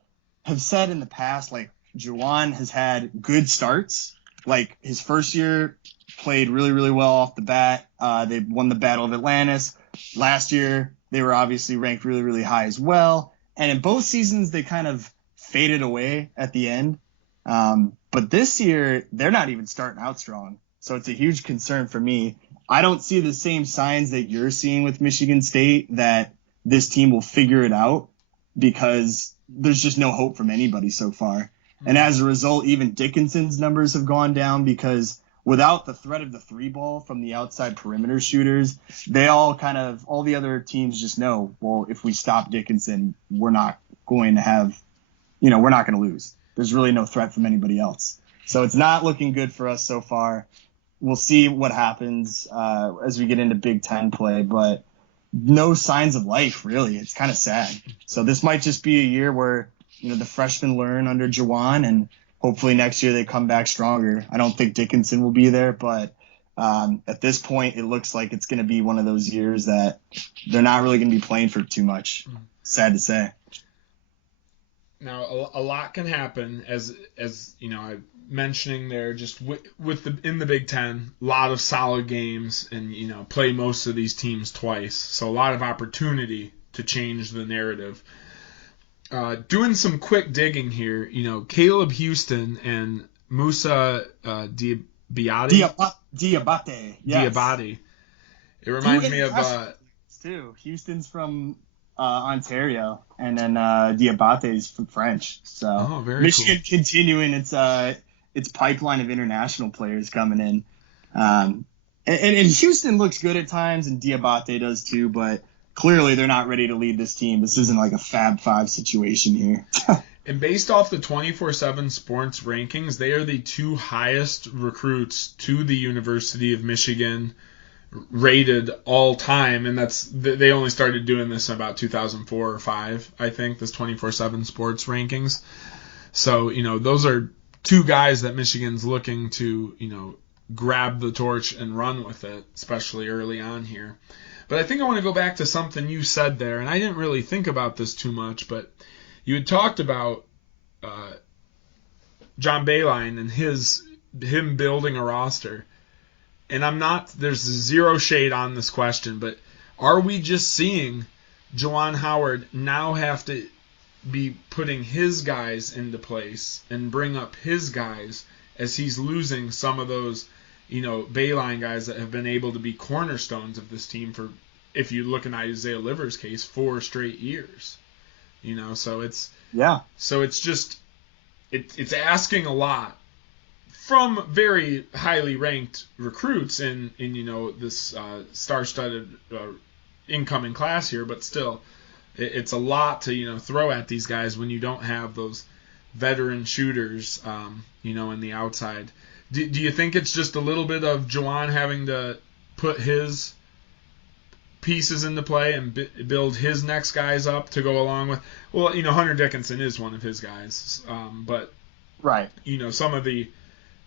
have said in the past, like, Juwan has had good starts. Like, his first year played really, really well off the bat. They won the Battle of Atlantis. Last year, they were obviously ranked really, really high as well. And in both seasons, they kind of faded away at the end. But this year, they're not even starting out strong. So it's a huge concern for me. I don't see the same signs that you're seeing with Michigan State that this team will figure it out, because there's just no hope from anybody so far. And as a result, even Dickinson's numbers have gone down, because without the threat of the three ball from the outside perimeter shooters, all the other teams just know, well, if we stop Dickinson, we're not going to lose. There's really no threat from anybody else. So it's not looking good for us so far. We'll see what happens as we get into Big Ten play, but no signs of life, really. It's kind of sad. So this might just be a year where, the freshmen learn under Juwan, and hopefully next year they come back stronger. I don't think Dickinson will be there, but at this point, it looks like it's going to be one of those years that they're not really going to be playing for too much. Sad to say. Now, a lot can happen, as I'm mentioning there, just in the Big Ten, a lot of solid games, and play most of these teams twice, so a lot of opportunity to change the narrative. Doing some quick digging here, Caleb Houston and Musa Diabate. Yes. Diabate. It reminds me of too. Houston's from Ontario, and then Diabate's from French. So Michigan cool. Continuing its pipeline of international players coming in. And Houston looks good at times, and Diabate does too, but clearly they're not ready to lead this team. This isn't like a Fab Five situation here. And based off the 24/7 Sports rankings, they are the two highest recruits to the University of Michigan rated all time, and they only started doing this in about 2004 or 5, I think, this 24/7 Sports rankings. So, those are two guys that Michigan's looking to, grab the torch and run with it, especially early on here. But I think I want to go back to something you said there, and I didn't really think about this too much, but you had talked about John Beilein and him building a roster. And there's zero shade on this question, but are we just seeing Juwan Howard now have to be putting his guys into place and bring up his guys as he's losing some of those, Bayline guys that have been able to be cornerstones of this team for, if you look in Isaiah Livers' case, 4 straight years. So it's just it's asking a lot from very highly ranked recruits in this star-studded incoming class here, but still it's a lot to throw at these guys when you don't have those veteran shooters in the outside. Do you think it's just a little bit of Juwan having to put his pieces into play and build his next guys up to go along with? Well, Hunter Dickinson is one of his guys, but right. Some of the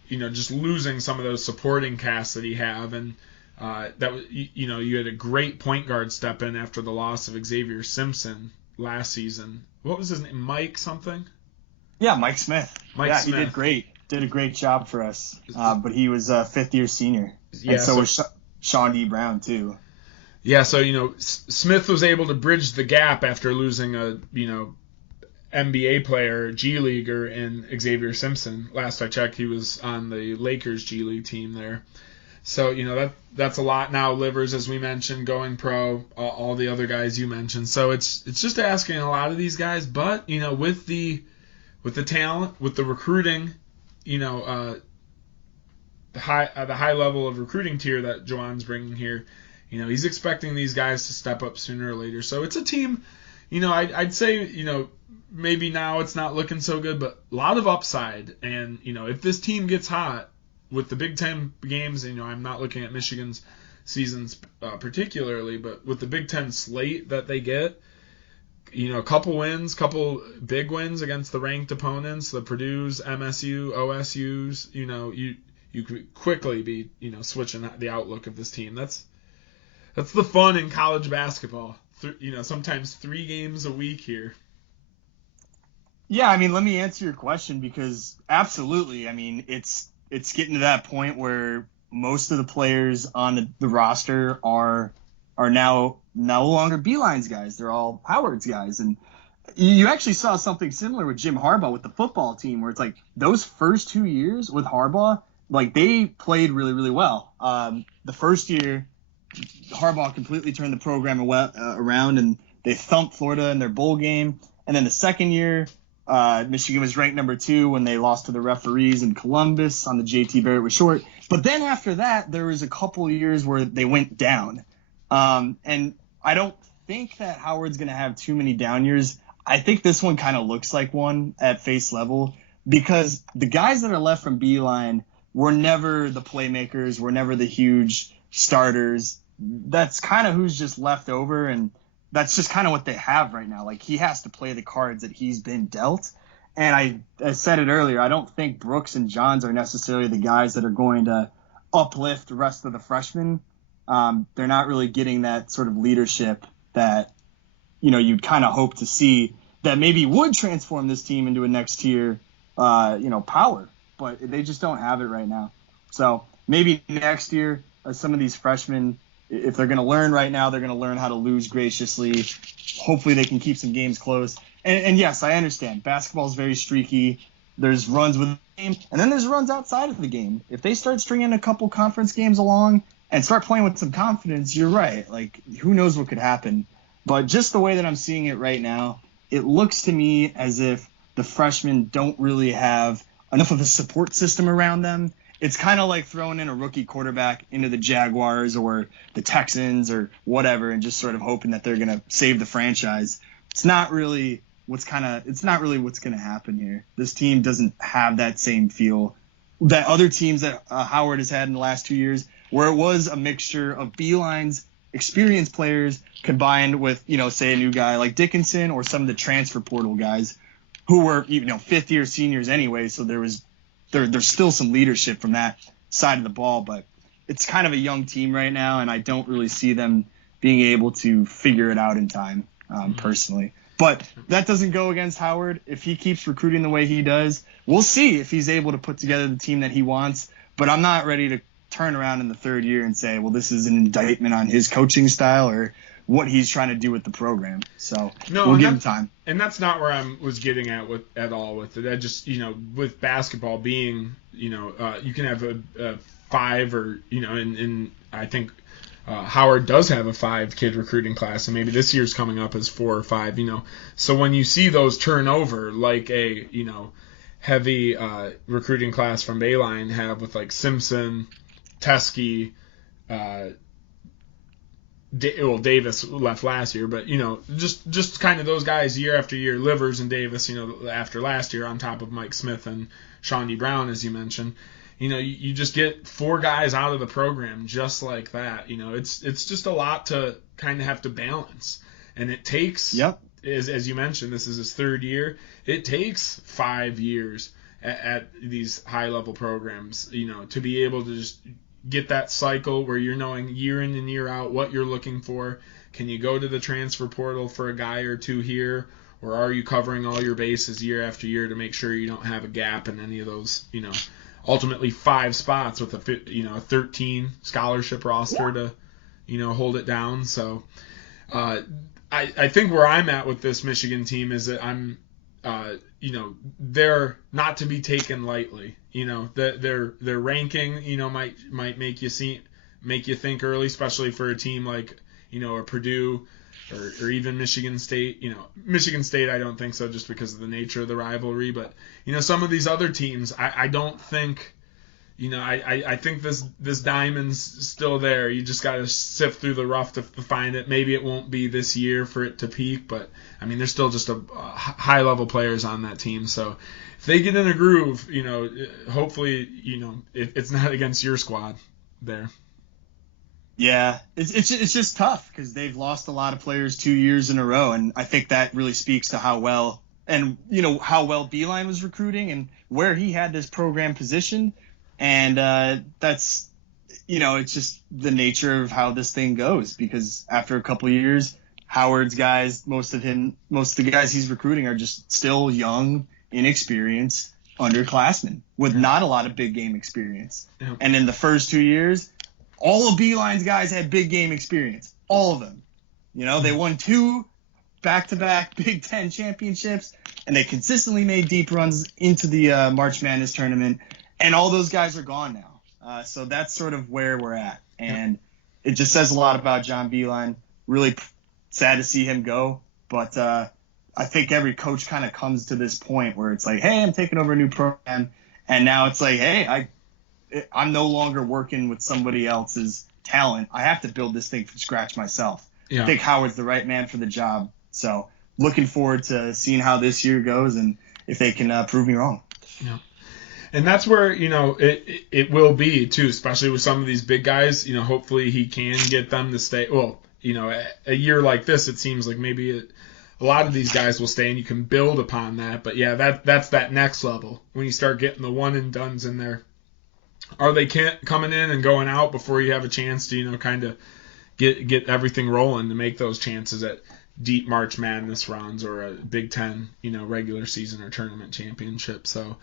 just losing some of those supporting casts that he have, and that you had a great point guard step in after the loss of Xavier Simpson last season. What was his name? Mike something? Yeah, Mike Smith. Smith. He did great. Did a great job for us. But he was a 5th-year senior. Yeah, and so was Shaun D. Brown, too. Yeah, so, Smith was able to bridge the gap after losing a, NBA player, G Leaguer, in Xavier Simpson. Last I checked, he was on the Lakers G League team there. So, that's a lot now. Livers, as we mentioned, going pro, all the other guys you mentioned. So it's just asking a lot of these guys. But, with the talent, with the recruiting, the high level of recruiting tier that Juwan's bringing here, he's expecting these guys to step up sooner or later. So it's a team, I'd say, maybe now it's not looking so good, but a lot of upside. And, if this team gets hot with the Big Ten games, I'm not looking at Michigan's seasons particularly, but with the Big Ten slate that they get, a couple big wins against the ranked opponents, the Purdue's, MSU, OSU's, you could quickly be, switching the outlook of this team. That's the fun in college basketball. Sometimes 3 games a week here. Yeah, let me answer your question, because absolutely, it's getting to that point where most of the players on the roster are now no longer Beeline's guys. They're all Howard's guys. And you actually saw something similar with Jim Harbaugh with the football team, where it's like those first 2 years with Harbaugh, like they played really, really well. The first year, Harbaugh completely turned the program around, and they thumped Florida in their bowl game. And then the second year, Michigan was ranked number 2 when they lost to the referees in Columbus on the J.T. Barrett was short. But then after that, there was a couple years where they went down. And I don't think that Howard's going to have too many down years. I think this one kind of looks like one at face level, because the guys that are left from Beeline were never the playmakers, were never the huge starters. That's kind of who's just left over, and that's just kind of what they have right now. Like, he has to play the cards that he's been dealt. And I said it earlier, I don't think Brooks and Johns are necessarily the guys that are going to uplift the rest of the freshmen. They're not really getting that sort of leadership that, you'd kind of hope to see that maybe would transform this team into a next tier, power. But they just don't have it right now. So maybe next year, some of these freshmen, if they're going to learn right now, they're going to learn how to lose graciously. Hopefully they can keep some games close. And yes, I understand. Basketball is very streaky. There's runs with the game, and then there's runs outside of the game. If they start stringing a couple conference games along and start playing with some confidence, you're right. Like, who knows what could happen. But just the way that I'm seeing it right now, it looks to me as if the freshmen don't really have enough of a support system around them. It's kind of like throwing in a rookie quarterback into the Jaguars or the Texans or whatever and just sort of hoping that they're going to save the franchise. It's not really what's going to happen here. This team doesn't have that same feel that other teams that Howard has had in the last 2 years, where it was a mixture of Beeline's experienced players combined with, say a new guy like Dickinson or some of the transfer portal guys who were, 5th-year seniors anyway. So there's still some leadership from that side of the ball, but it's kind of a young team right now, and I don't really see them being able to figure it out in time, personally. But that doesn't go against Howard. If he keeps recruiting the way he does, we'll see if he's able to put together the team that he wants. But I'm not ready to turn around in the 3rd year and say, well, this is an indictment on his coaching style or what he's trying to do with the program. So we'll give him time. And that's not where I was getting at all with it. I just, with basketball being, you can have a 5 or, and I think Howard does have a 5 kid recruiting class, and maybe this year's coming up as 4 or 5, So when you see those turnover, like a, heavy recruiting class from Bayline have with like Simpson, Teskey, Davis left last year, but just kind of those guys year after year, Livers and Davis, after last year on top of Mike Smith and Shaun D. Brown, as you mentioned, you just get 4 guys out of the program just like that. It's just a lot to kind of have to balance, and it takes, as you mentioned, this is his 3rd year. It takes 5 years at these high level programs, to be able to just get that cycle where you're knowing year in and year out what you're looking for. Can you go to the transfer portal for a guy or two here, or are you covering all your bases year after year to make sure you don't have a gap in any of those, ultimately 5 spots with a 13 scholarship roster to, hold it down. So I think where I'm at with this Michigan team is that I'm, they're not to be taken lightly. Their ranking, might make you think early, especially for a team like, a Purdue or even Michigan State. Michigan State, I don't think so, just because of the nature of the rivalry. But some of these other teams, I don't think. I think this diamond's still there. You just got to sift through the rough to find it. Maybe it won't be this year for it to peak, but I mean, there's still just a high level players on that team. So if they get in a groove, hopefully, it's not against your squad there. Yeah, it's just tough because they've lost a lot of players 2 years in a row, and I think that really speaks to how well Beeline was recruiting and where he had this program positioned. And that's, it's just the nature of how this thing goes, because after a couple of years, Howard's guys, most of the guys he's recruiting are just still young, inexperienced underclassmen with not a lot of big game experience. Yeah. And in the first 2 years, all of Beeline's guys had big game experience. All of them. They won 2 back-to-back Big Ten championships, and they consistently made deep runs into the March Madness tournament. And all those guys are gone now. So that's sort of where we're at. And it just says a lot about John Beilein. Really sad to see him go. But I think every coach kind of comes to this point where it's like, hey, I'm taking over a new program. And now it's like, hey, I'm no longer working with somebody else's talent. I have to build this thing from scratch myself. Yeah. I think Howard's the right man for the job. So looking forward to seeing how this year goes and if they can prove me wrong. Yeah. And that's where, it will be, too, especially with some of these big guys. Hopefully he can get them to stay. Well, a year like this, it seems like maybe a lot of these guys will stay and you can build upon that. But, yeah, that's that next level when you start getting the one-and-dones in there. Are they coming in and going out before you have a chance to, kind of get everything rolling to make those chances at deep March Madness rounds or a Big Ten, regular season or tournament championship. So,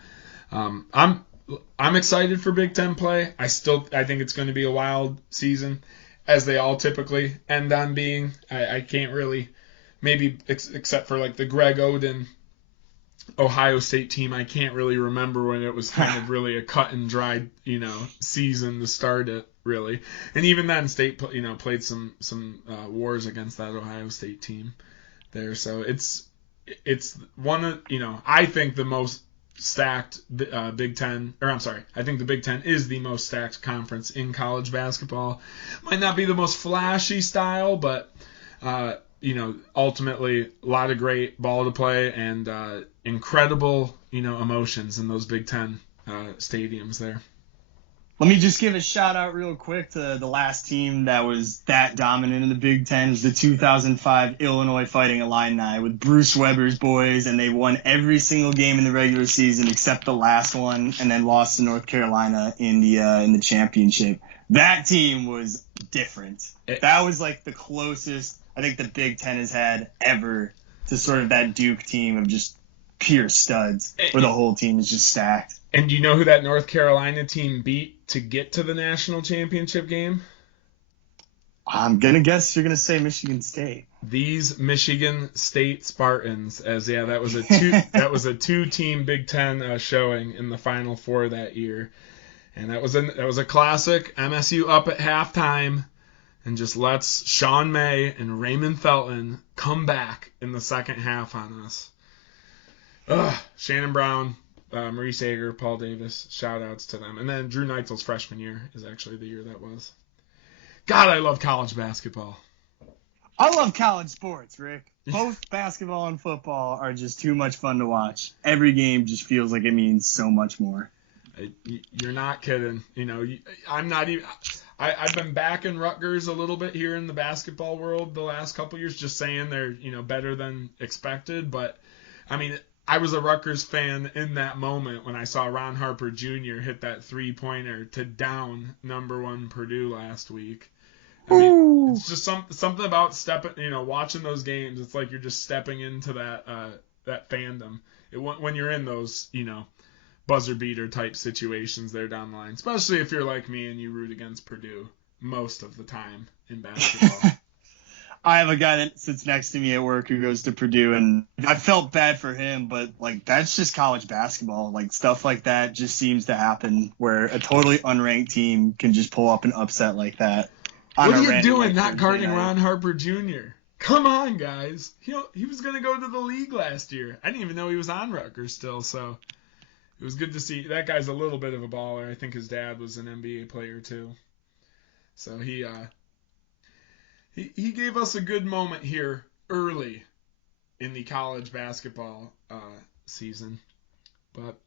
I'm excited for Big Ten play. I think it's going to be a wild season, as they all typically end on being. I can't really, maybe except for like the Greg Oden Ohio State team, I can't really remember when it was kind of really a cut and dried, season to start it, really. And even then, State, played some wars against that Ohio State team there. So it's one of, I think the most stacked Big Ten, or I'm sorry, I think the Big Ten is the most stacked conference in college basketball. Might not be the most flashy style, but ultimately a lot of great ball to play and incredible emotions in those Big Ten stadiums there. Let me just give a shout out real quick to the last team that was that dominant in the Big Ten. It was the 2005 Illinois Fighting Illini with Bruce Weber's boys, and they won every single game in the regular season except the last one, and then lost to North Carolina in the championship. That team was different. That was like the closest I think the Big Ten has had ever to sort of that Duke team of just pure studs, where the whole team is just stacked. And do you know who that North Carolina team beat to get to the national championship game? I'm going to guess you're going to say Michigan State. These Michigan State Spartans, that was a two-team Big Ten showing in the Final Four that year. And that was a classic. MSU up at halftime and just lets Shaun May and Raymond Felton come back in the second half on us. Shannon Brown, Maurice Ager, Paul Davis, shout-outs to them. And then Drew Neitzel's freshman year is actually the year that was. God, I love college basketball. I love college sports, Rick. Both basketball and football are just too much fun to watch. Every game just feels like it means so much more. You're not kidding. I'm not even. I've been back in Rutgers a little bit here in the basketball world the last couple years, just saying they're better than expected. But I mean, I was a Rutgers fan in that moment when I saw Ron Harper Jr. hit that 3-pointer to down #1 Purdue last week. I mean, it's just something about watching those games. It's like you're just stepping into that fandom when you're in those buzzer beater type situations there down the line, especially if you're like me and you root against Purdue most of the time in basketball. I have a guy that sits next to me at work who goes to Purdue, and I felt bad for him, but that's just college basketball. Stuff like that just seems to happen where a totally unranked team can just pull up an upset like that. What are you doing not guarding Ron Harper Jr.? Come on, guys. He was going to go to the league last year. I didn't even know he was on Rutgers still, so it was good to see. That guy's a little bit of a baller. I think his dad was an NBA player too. So he gave us a good moment here early in the college basketball season. But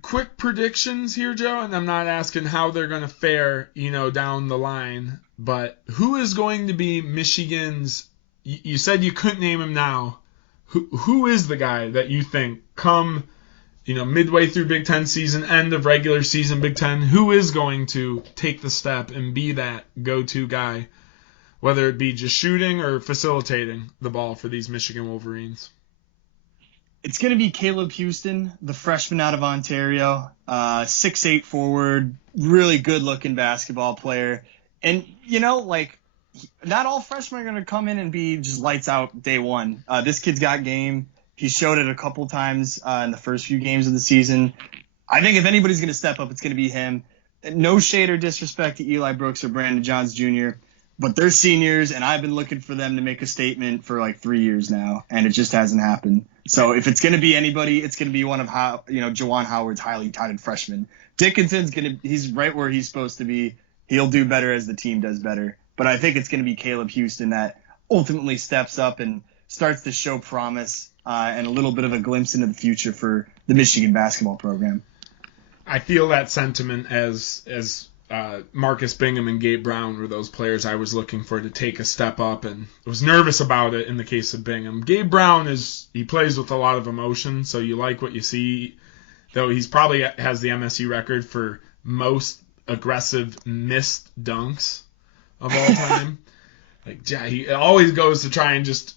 quick predictions here, Joe, and I'm not asking how they're going to fare, down the line, but who is going to be Michigan's? You said you couldn't name him now. Who is the guy that you think come, midway through Big Ten season, end of regular season Big Ten, who is going to take the step and be that go-to guy, whether it be just shooting or facilitating the ball for these Michigan Wolverines? It's going to be Caleb Houston, the freshman out of Ontario, 6'8" forward, really good-looking basketball player. And, not all freshmen are going to come in and be just lights out day one. This kid's got game. He showed it a couple times in the first few games of the season. I think if anybody's going to step up, it's going to be him. No shade or disrespect to Eli Brooks or Brandon Johns Jr., but they're seniors, and I've been looking for them to make a statement for 3 years now, and it just hasn't happened. So if it's going to be anybody, it's going to be one of Juwan Howard's highly touted freshmen. Dickinson's he's right where he's supposed to be. He'll do better as the team does better. But I think it's going to be Caleb Houston that ultimately steps up and starts to show promise and a little bit of a glimpse into the future for the Michigan basketball program. I feel that sentiment as Marcus Bingham and Gabe Brown were those players I was looking for to take a step up, and was nervous about it in the case of Bingham. Gabe Brown he plays with a lot of emotion, so you like what you see, though he's probably has the MSU record for most aggressive missed dunks of all time. He always goes to try and just,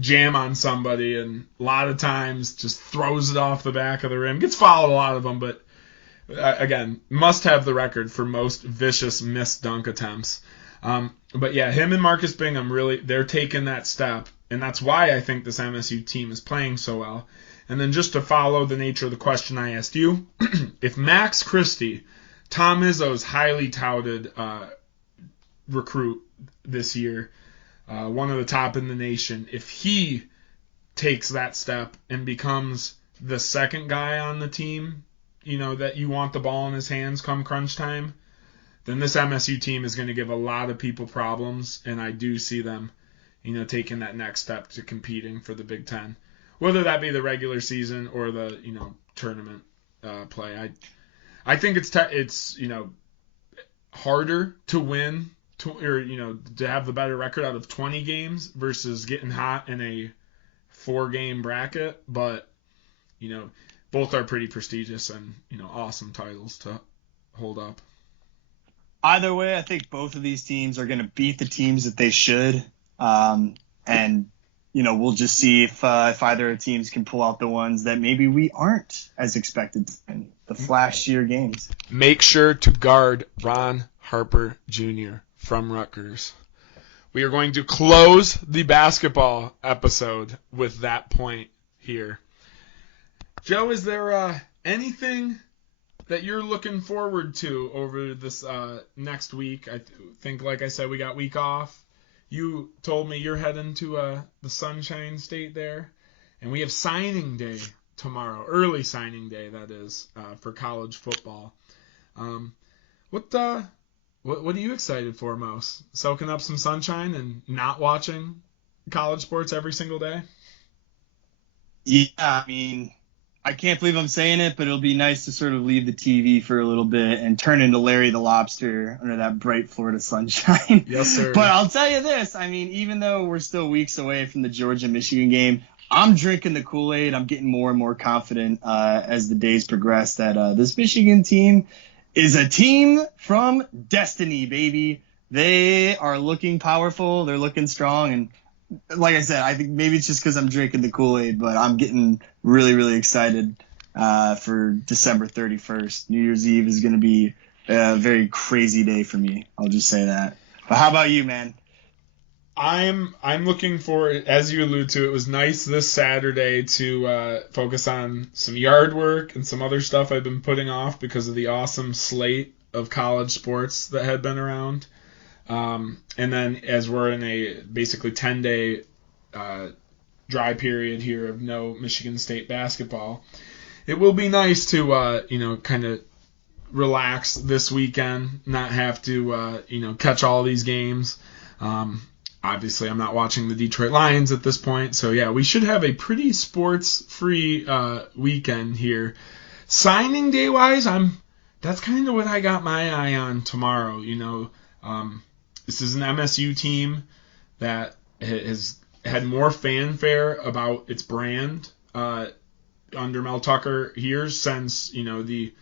jam on somebody, and a lot of times just throws it off the back of the rim. Gets fouled a lot of them, but again, must have the record for most vicious missed dunk attempts. But yeah, him and Marcus Bingham, really, they're taking that step, and that's why I think this MSU team is playing so well. And then just to follow the nature of the question I asked you, if Max Christie, Tom Izzo's highly touted recruit this year, one of the top in the nation, if he takes that step and becomes the second guy on the team, that you want the ball in his hands come crunch time, then this MSU team is going to give a lot of people problems, and I do see them, taking that next step to competing for the Big Ten, whether that be the regular season or the, tournament play. I think it's harder to win to have the better record out of 20 games versus getting hot in a 4-game bracket, but both are pretty prestigious and awesome titles to hold up. Either way, I think both of these teams are going to beat the teams that they should, and we'll just see if either of teams can pull out the ones that maybe we aren't as expected in the flashier games. Make sure to guard Ron Harper Jr. from Rutgers. We are going to close the basketball episode with that point here. Joe, is there anything that you're looking forward to over this next week? I think, like I said, we got week off. You told me you're heading to the Sunshine State there, and we have signing day tomorrow, early signing day, that is, for college football. What are you excited for most? Soaking up some sunshine and not watching college sports every single day? Yeah, I mean, I can't believe I'm saying it, but it'll be nice to sort of leave the TV for a little bit and turn into Larry the Lobster under that bright Florida sunshine. Yes, sir. But I'll tell you this, I mean, even though we're still weeks away from the Georgia-Michigan game, I'm drinking the Kool-Aid. I'm getting more and more confident as the days progress that this Michigan team is a team from destiny, baby. They are looking powerful. They're looking strong. And like I said, I think maybe it's just because I'm drinking the Kool-Aid, but I'm getting really, really excited for December 31st. New Year's Eve is going to be a very crazy day for me. I'll just say that. But how about you, man? I'm looking for, as you allude to, it was nice this Saturday to focus on some yard work and some other stuff I've been putting off because of the awesome slate of college sports that had been around. And then as we're in a basically 10-day dry period here of no Michigan State basketball, it will be nice to kind of relax this weekend, not have to catch all these games. Obviously, I'm not watching the Detroit Lions at this point, so yeah, we should have a pretty sports-free weekend here. Signing day-wise, that's kind of what I got my eye on tomorrow. This is an MSU team that has had more fanfare about its brand under Mel Tucker here since the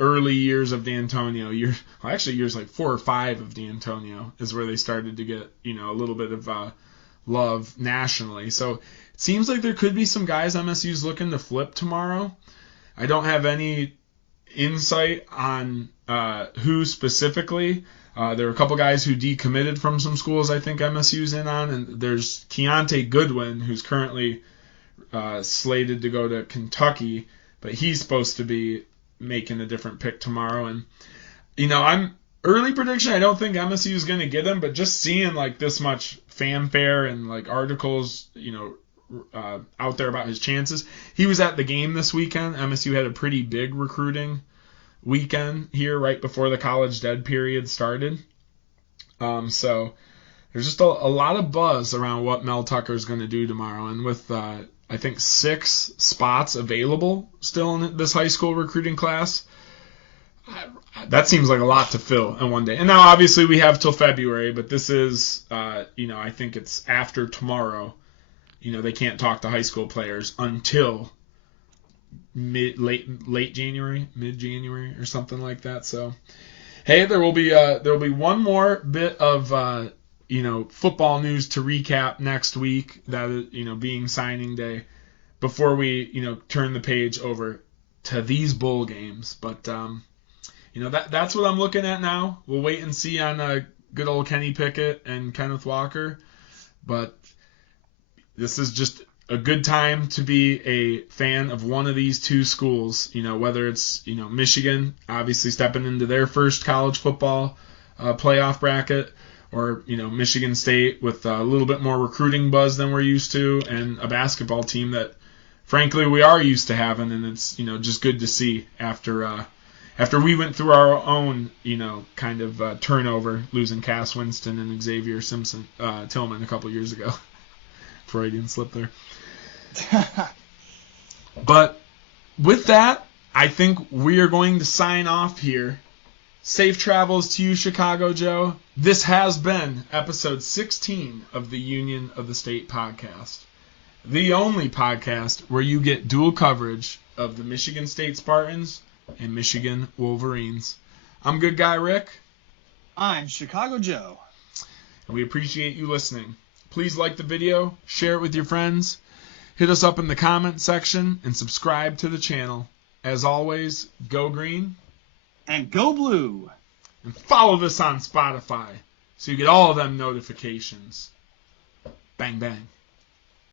early years of D'Antonio. Years like 4 or 5 of D'Antonio is where they started to get a little bit of love nationally. So it seems like there could be some guys MSU's looking to flip tomorrow. I don't have any insight on who specifically. There are a couple guys who decommitted from some schools I think MSU's in on, and there's Keontae Goodwin, who's currently slated to go to Kentucky, but he's supposed to be making a different pick tomorrow. And I'm early prediction, I don't think MSU is going to get him, but just seeing like this much fanfare and like articles out there about his chances. He was at the game this weekend. MSU had a pretty big recruiting weekend here right before the college dead period started. So there's just a lot of buzz around what Mel Tucker is going to do tomorrow. And with I think 6 spots available still in this high school recruiting class, that seems like a lot to fill in one day. And now obviously we have till February, but this is I think it's after tomorrow. They can't talk to high school players until late January, mid-January or something like that. So hey, there will be one more bit of football news to recap next week, that being signing day, before we turn the page over to these bowl games. But that's what I'm looking at now. We'll wait and see on good old Kenny Pickett and Kenneth Walker, but this is just a good time to be a fan of one of these two schools, whether it's Michigan obviously stepping into their first college football playoff bracket, or Michigan State with a little bit more recruiting buzz than we're used to, and a basketball team that frankly we are used to having. And it's just good to see after we went through our own kind of turnover, losing Cass Winston and Xavier Tillman a couple years ago. Freudian slip there. But with that, I think we are going to sign off here. Safe travels to you, Chicago Joe. This has been episode 16 of the Union of the State podcast, the only podcast where you get dual coverage of the Michigan State Spartans and Michigan Wolverines. I'm Good Guy Rick. I'm Chicago Joe. And we appreciate you listening. Please like the video, share it with your friends, hit us up in the comment section, and subscribe to the channel. As always, go green. And go blue. And follow this on Spotify so you get all of them notifications. Bang, bang.